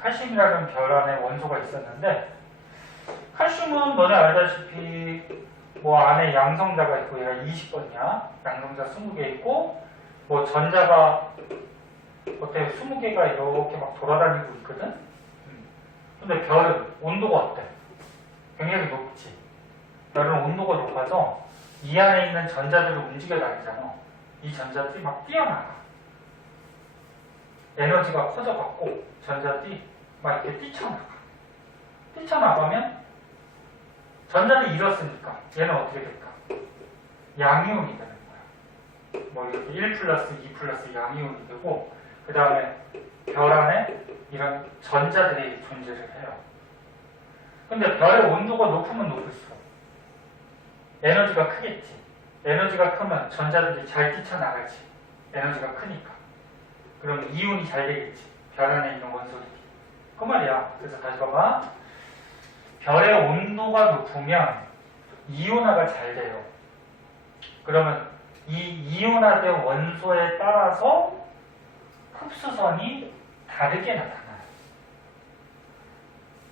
칼슘이라는 별 안에 원소가 있었는데, 칼슘은 너네 알다시피 뭐 안에 양성자가 있고 얘가 20번이야. 양성자 20개 있고 뭐 전자가 어때 20개가 이렇게 막 돌아다니고 있거든. 근데 별은 온도가 어때? 굉장히 높지. 별은 온도가 높아서 이 안에 있는 전자들을 움직여 다니잖아. 이 전자들이 막 뛰어나가. 에너지가 커져갖고 전자들이 막 이렇게 뛰쳐나가. 뛰쳐나가면 전자를 잃었으니까 얘는 어떻게 될까? 양이온이 되는 거야. 뭐 이렇게 1 플러스 2 플러스 양이온이 되고, 그 다음에 별 안에 이런 전자들이 존재를 해요. 근데 별의 온도가 높으면 높을수록 에너지가 크겠지. 에너지가 크면 전자들이 잘 뛰쳐나가지. 에너지가 크니까. 그럼 이온이 잘 되겠지. 별 안에 있는 원소들이. 그 말이야. 그래서 다시 봐봐. 별의 온도가 높으면 이온화가 잘 돼요. 그러면 이 이온화된 원소에 따라서 흡수선이 다르게 나타나요.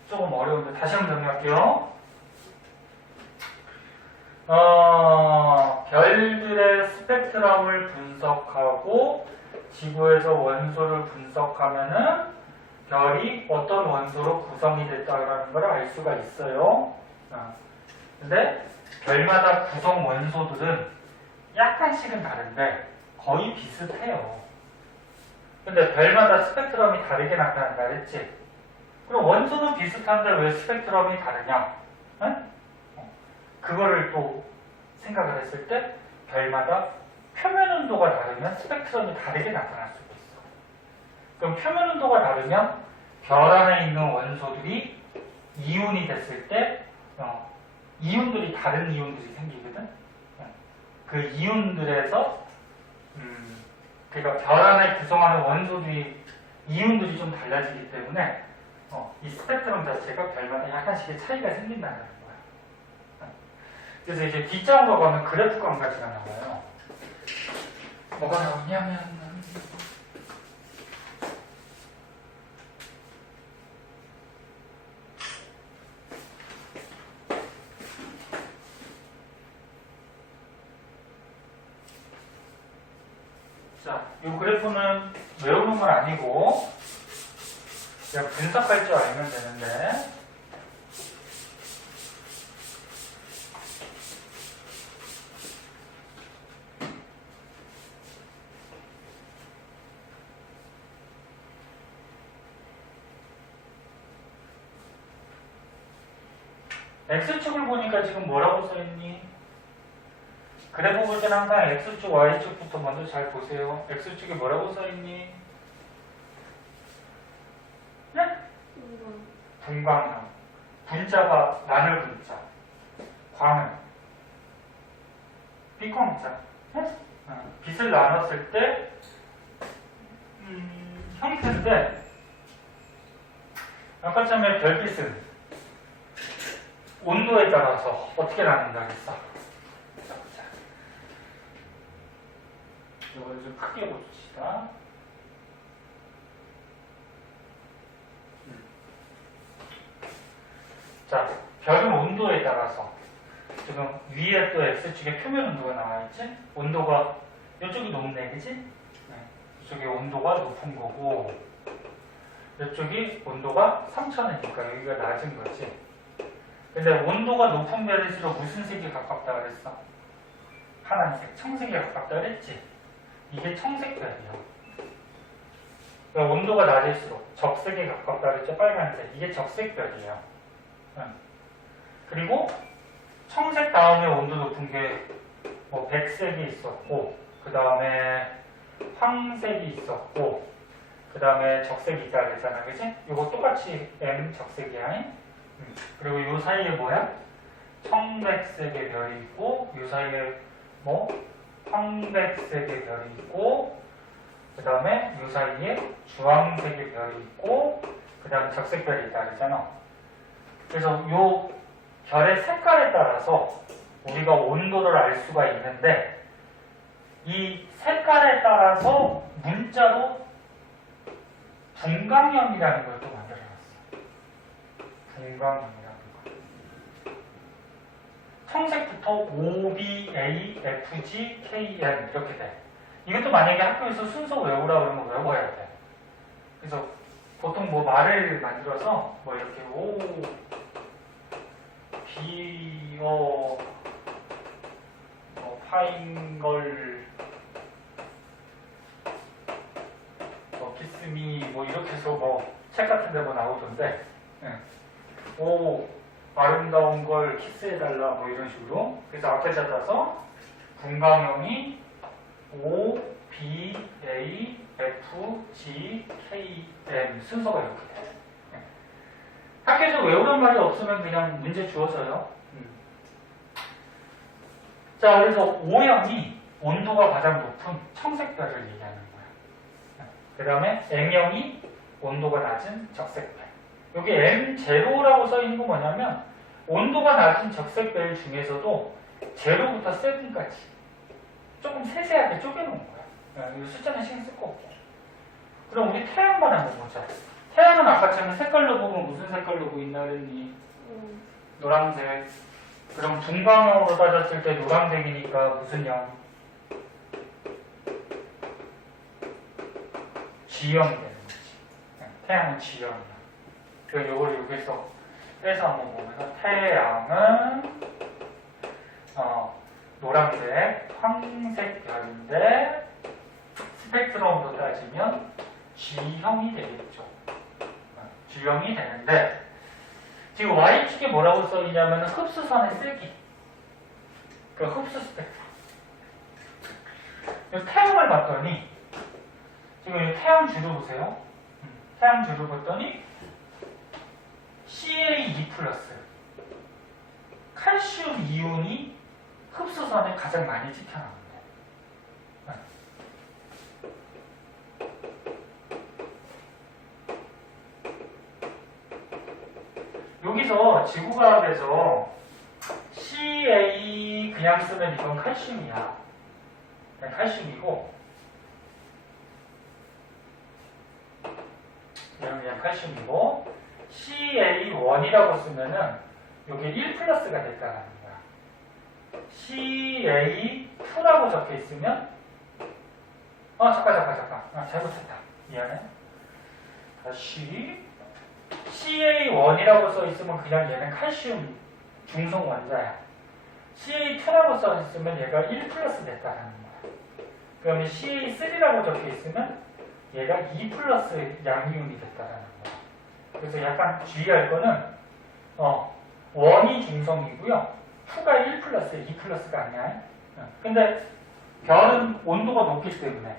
조금 어려운데 다시 한번 정리할게요. 별들의 스펙트럼을 분석하고 지구에서 원소를 분석하면은 별이 어떤 원소로 구성이 됐다는 걸 알 수가 있어요. 근데 별마다 구성 원소들은 약간씩은 다른데 거의 비슷해요. 근데 별마다 스펙트럼이 다르게 나타난다 그랬지? 그럼 원소는 비슷한데 왜 스펙트럼이 다르냐? 응? 그거를 또 생각을 했을 때 별마다 표면 온도가 다르면 스펙트럼이 다르게 나타날 수가 있어. 그럼 표면 온도가 다르면 별 안에 있는 원소들이 이온이 됐을 때 이온들이 다른 이온들이 생기거든. 그 이온들에서 그러니까 별 안에 구성하는 원소들이 이온들이 좀 달라지기 때문에 이 스펙트럼 자체가 별마다 약간씩의 차이가 생긴다는 거야. 그래서 이제 뒷장으로 가면 그래프가 한 가지가 나와요. 뭐가 나오냐면 자, 이 그래프는 외우는 건 아니고 그냥 분석할 줄 알면 되는데 X축을 보니까 지금 뭐라고 써있니? 그래프 볼 때는 항상 X축, Y축부터 먼저 잘 보세요. X축이 뭐라고 써있니? 네? 분광형. 분자가 마늘 분자. 광은 비광자. 네? 빛을 나눴을 때 형태인데 아까 처음에 별빛은 온도에 따라서 어떻게 나눈다 그랬어? 자, 이걸 좀 크게 보십시다. 자, 별은 온도에 따라서 지금 위에 또 X축에 표면 온도가 나와있지? 온도가 이쪽이 높네, 그치? 네. 이쪽이 온도가 높은 거고 이쪽이 온도가 3000이니까 여기가 낮은 거지. 근데 온도가 높은 별일수록 무슨 색이 가깝다 그랬어? 파란색, 청색이 가깝다 그랬지? 이게 청색별이야. 그러니까 온도가 낮을수록 적색에 가깝다 그랬죠? 빨간색. 이게 적색별이에요. 그리고 청색 다음에 온도 높은 게 뭐 백색이 있었고, 그 다음에 황색이 있었고, 그 다음에 적색이 있다 그랬잖아, 그치? 이거 똑같이 M 적색이야. 그리고 이 사이에 뭐야? 청백색의 별이 있고, 이 사이에 뭐 황백색의 별이 있고, 그 다음에 이 사이에 주황색의 별이 있고, 그 다음에 적색별이 있다 그랬잖아. 그래서 이 별의 색깔에 따라서 우리가 온도를 알 수가 있는데, 이 색깔에 따라서 문자로 분광형이라는 걸 또 만들어놨어. 분광형이라는 거. 청색부터 O, B, A, F, G, K, M 이렇게 돼. 이것도 만약에 학교에서 순서 외우라 그러면 외워야 돼. 그래서 보통 뭐 말을 만들어서 뭐 이렇게 O, B, O, 파인걸, 키스미 뭐 이렇게 해서 뭐 책 같은 데 뭐 나오던데, 오 아름다운 걸 키스해달라 뭐 이런 식으로. 그래서 앞에 잡아서 분광형이 O, B, A, F, G, K, M 순서가 이렇게 돼. 학교에서 외우는 말이 없으면 그냥 문제 주어서요. 자, 그래서 O형이 온도가 가장 높은 청색별을 얘기하는 거야. 그 다음에 M형이 온도가 낮은 적색별. 여기 M0라고 써있는 건 뭐냐면 온도가 낮은 적색별 중에서도 0부터 7까지 조금 세세하게 쪼개놓은 거야. 이 숫자는 신경 쓸 거 없고. 그럼 우리 태양만 한번 보자. 태양은 아까처럼 색깔로 보면 무슨 색깔로 보인다 그랬니? 노란색. 그럼 분광형으로 따졌을 때 노란색이니까 무슨 형? G형이 되는 거지. 태양은 G형이야. 그래서 이걸 여기서 빼서 한번 보면서 태양은 노란색, 황색 별인데 스펙트럼으로 따지면 G형이 되겠죠. G형이 되는데 지금 Y축에 뭐라고 써있냐면 흡수선의 세기. 그 흡수 스펙트럼. 태양을 봤더니 지금 이 태양 주를 보세요. 태양 주를 봤더니 CA2+, 칼슘 이온이 흡수선에 가장 많이 찍혀나옵니다. 여기서 지구과학에서 CA 그냥 쓰면 이건 칼슘이야. 그냥 칼슘이고, 그냥 칼슘이고, CA1이라고 쓰면은 여기 1 플러스가 됐다는 거야. CA2라고 적혀 있으면, 잠깐. 잘못했다. 미안해. 다시. CA1이라고 써 있으면 그냥 얘는 칼슘 중성 원자야. CA2라고 써 있으면 얘가 1 플러스 됐다는 거야. 그러면 CA3라고 적혀 있으면 얘가 2 플러스 양이온이 됐다는 거야. 그래서 약간 주의할 거는 1이 중성이고요. 2가 1 플러스, 2 플러스가 아니야. 근데 별은 온도가 높기 때문에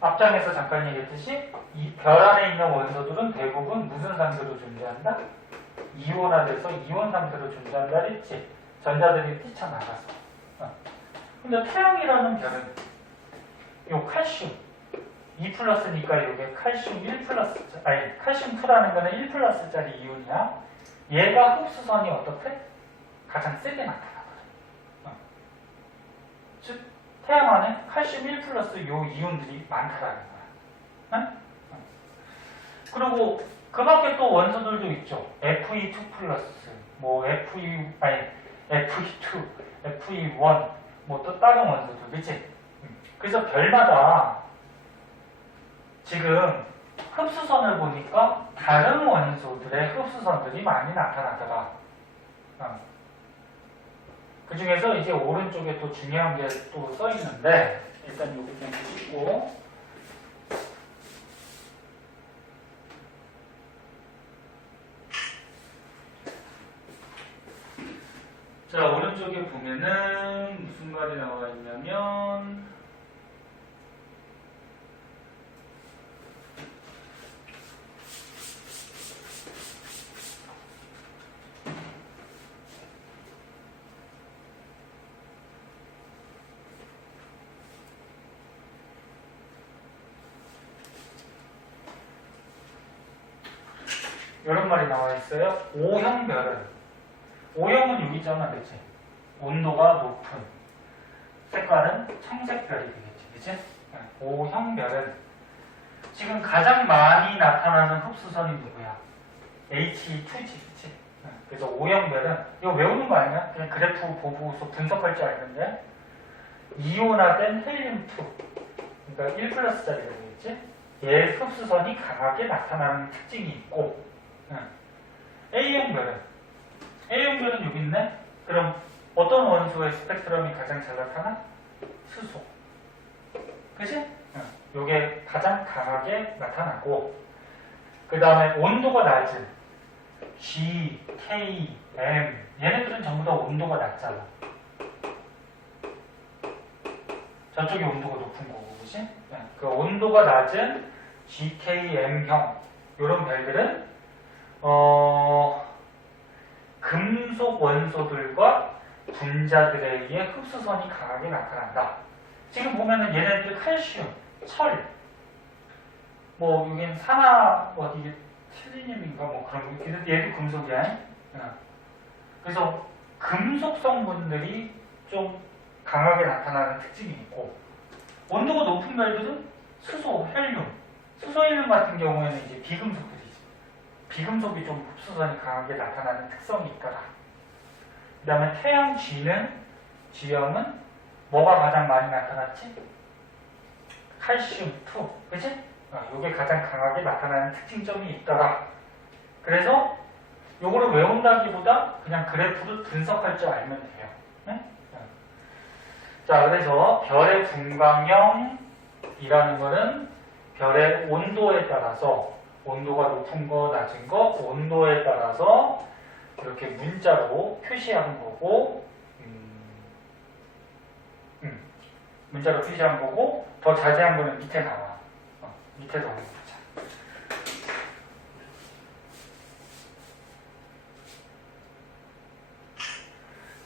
앞장에서 잠깐 얘기했듯이 이 별 안에 있는 원소들은 대부분 무슨 상태로 존재한다? 이온화돼서 이온 상태로 존재한다 했지. 전자들이 뛰쳐나가서. 근데 태양이라는 별은 요 칼슘 2 플러스니까 이게 칼슘 1 플러스, 칼슘 2라는 거는 1 플러스짜리 이온이야. 얘가 흡수선이 어떻게? 가장 세게 나타나거든. 즉 태양 안에 칼슘 1 플러스 요 이온들이 많다라는 거야. 그리고 그 밖에 또 원소들도 있죠. Fe2 플러스, 뭐 Fe2, Fe1, 뭐 또 다른 원소들, 그치? 그래서 별마다 지금 흡수선을 보니까 다른 원소들의 흡수선들이 많이 나타나더라. 그 중에서 이제 오른쪽에 또 중요한 게 또 써 있는데, 일단 여기 좀 보시고. 자, 오른쪽에 보면은 무슨 말이 나와 있냐면, 이런 말이 나와 있어요. O형별은, O형은 여기 있잖아, 그치? 온도가 높은, 색깔은 청색별이 되겠지, 그치? O형별은 지금 가장 많이 나타나는 흡수선이 누구야? He2지, 그치? 그래서 O형별은, 이거 외우는 거 아니야? 그냥 그래프 보고서 분석할 줄 알겠는데, 이온화된 헬륨2, 그러니까 1 플러스짜리가 되겠지? 얘 흡수선이 강하게 나타나는 특징이 있고, A형별은 여기 있네? 그럼 어떤 원소의 스펙트럼이 가장 잘 나타나? 수소. 그치? 요게 가장 강하게 나타나고, 그 다음에 온도가 낮은 G, K, M, 얘네들은 전부 다 온도가 낮잖아. 저쪽이 온도가 높은 거고, 그치? 그 온도가 낮은 G, K, M형, 요런 별들은 금속 원소들과 분자들에 의해 흡수선이 강하게 나타난다. 지금 보면은 얘네들 칼슘, 철, 뭐 여긴 산화, 뭐 이게 셀레늄인가 뭐 그런 거, 얘도 금속이야. 그래서 금속 성분들이 좀 강하게 나타나는 특징이 있고, 온도가 높은 별들은 수소, 헬륨, 수소, 헬륨 같은 경우에는 이제 비금속들이지. 비금속이 좀 흡수선이 강하게 나타나는 특성이 있더라. 그 다음에 태양 G형은 뭐가 가장 많이 나타났지? 칼슘 2, 그치? 요게 가장 강하게 나타나는 특징점이 있더라. 그래서 요거를 외운다기보다 그냥 그래프를 분석할 줄 알면 돼요. 네? 자, 그래서 별의 분광형이라는 거는 별의 온도에 따라서, 온도가 높은 거, 낮은 거, 온도에 따라서 이렇게 문자로 표시하는 거고, 문자로 표시한 거고, 더 자세한 거는 밑에 나와. 밑에서 한번 보자.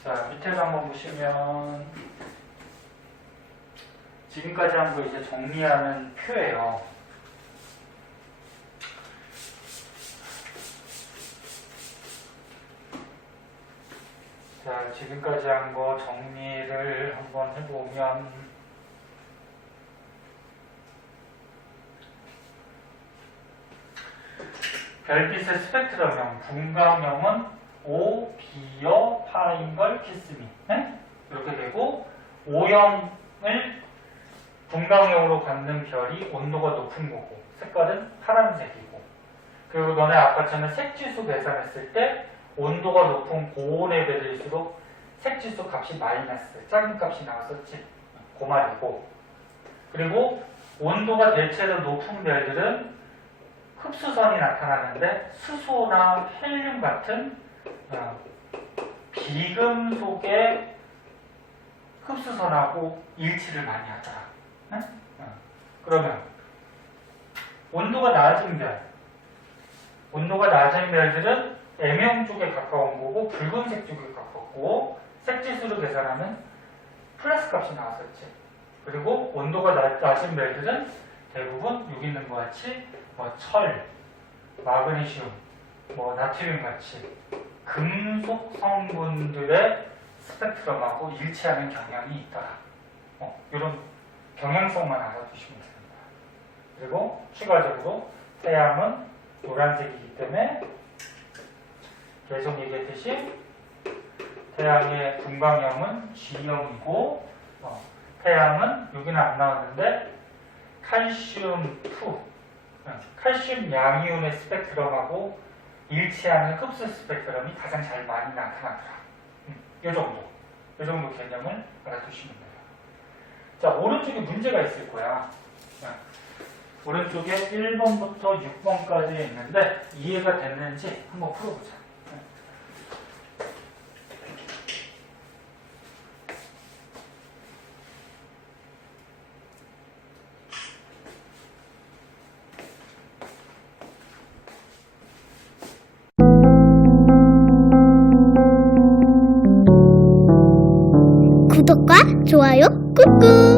자, 밑에서 한번 보시면, 지금까지 한 거 이제 정리하는 표예요. 자, 지금까지 한 거 정리를 한번 해보면, 별빛의 스펙트럼형, 분광형은 O, B여, 파인 걸 키스미. 네? 이렇게 되고, O형을 분광형으로 갖는 별이 온도가 높은 거고, 색깔은 파란색이고, 그리고 너네 아까처럼 색지수 계산했을 때 온도가 높은 고온레벨일수록 색지수 값이 마이너스, 작은 값이 나왔었지. 그 말이고, 그리고 온도가 대체로 높은 별들은 흡수선이 나타나는데 수소나 헬륨 같은 비금속의 흡수선하고 일치를 많이 하더라. 네? 그러면 온도가 낮은 별들은 M형 쪽에 가까운 거고 붉은색 쪽에 가깝고, 색지수로 계산하면 플러스 값이 나왔었지. 그리고 온도가 낮은 별들은 대부분 여기 있는 것 같이 뭐 철, 마그네슘, 뭐 나트륨 같이 금속 성분들의 스펙트럼하고 일치하는 경향이 있더라. 이런 경향성만 알아두시면 됩니다. 그리고 추가적으로 태양은 노란색이기 때문에 계속 얘기했듯이 태양의 분광형은 G형이고 태양은 여기는 안 나왔는데 칼슘 2, 칼슘 양이온의 스펙트럼하고 일치하는 흡수 스펙트럼이 가장 잘 많이 나타나더라. 이 정도 개념을 알아두시면 돼요. 자, 오른쪽에 문제가 있을 거야. 오른쪽에 1번부터 6번까지 있는데 이해가 됐는지 한번 풀어보자. 구독과 좋아요 꾹꾹.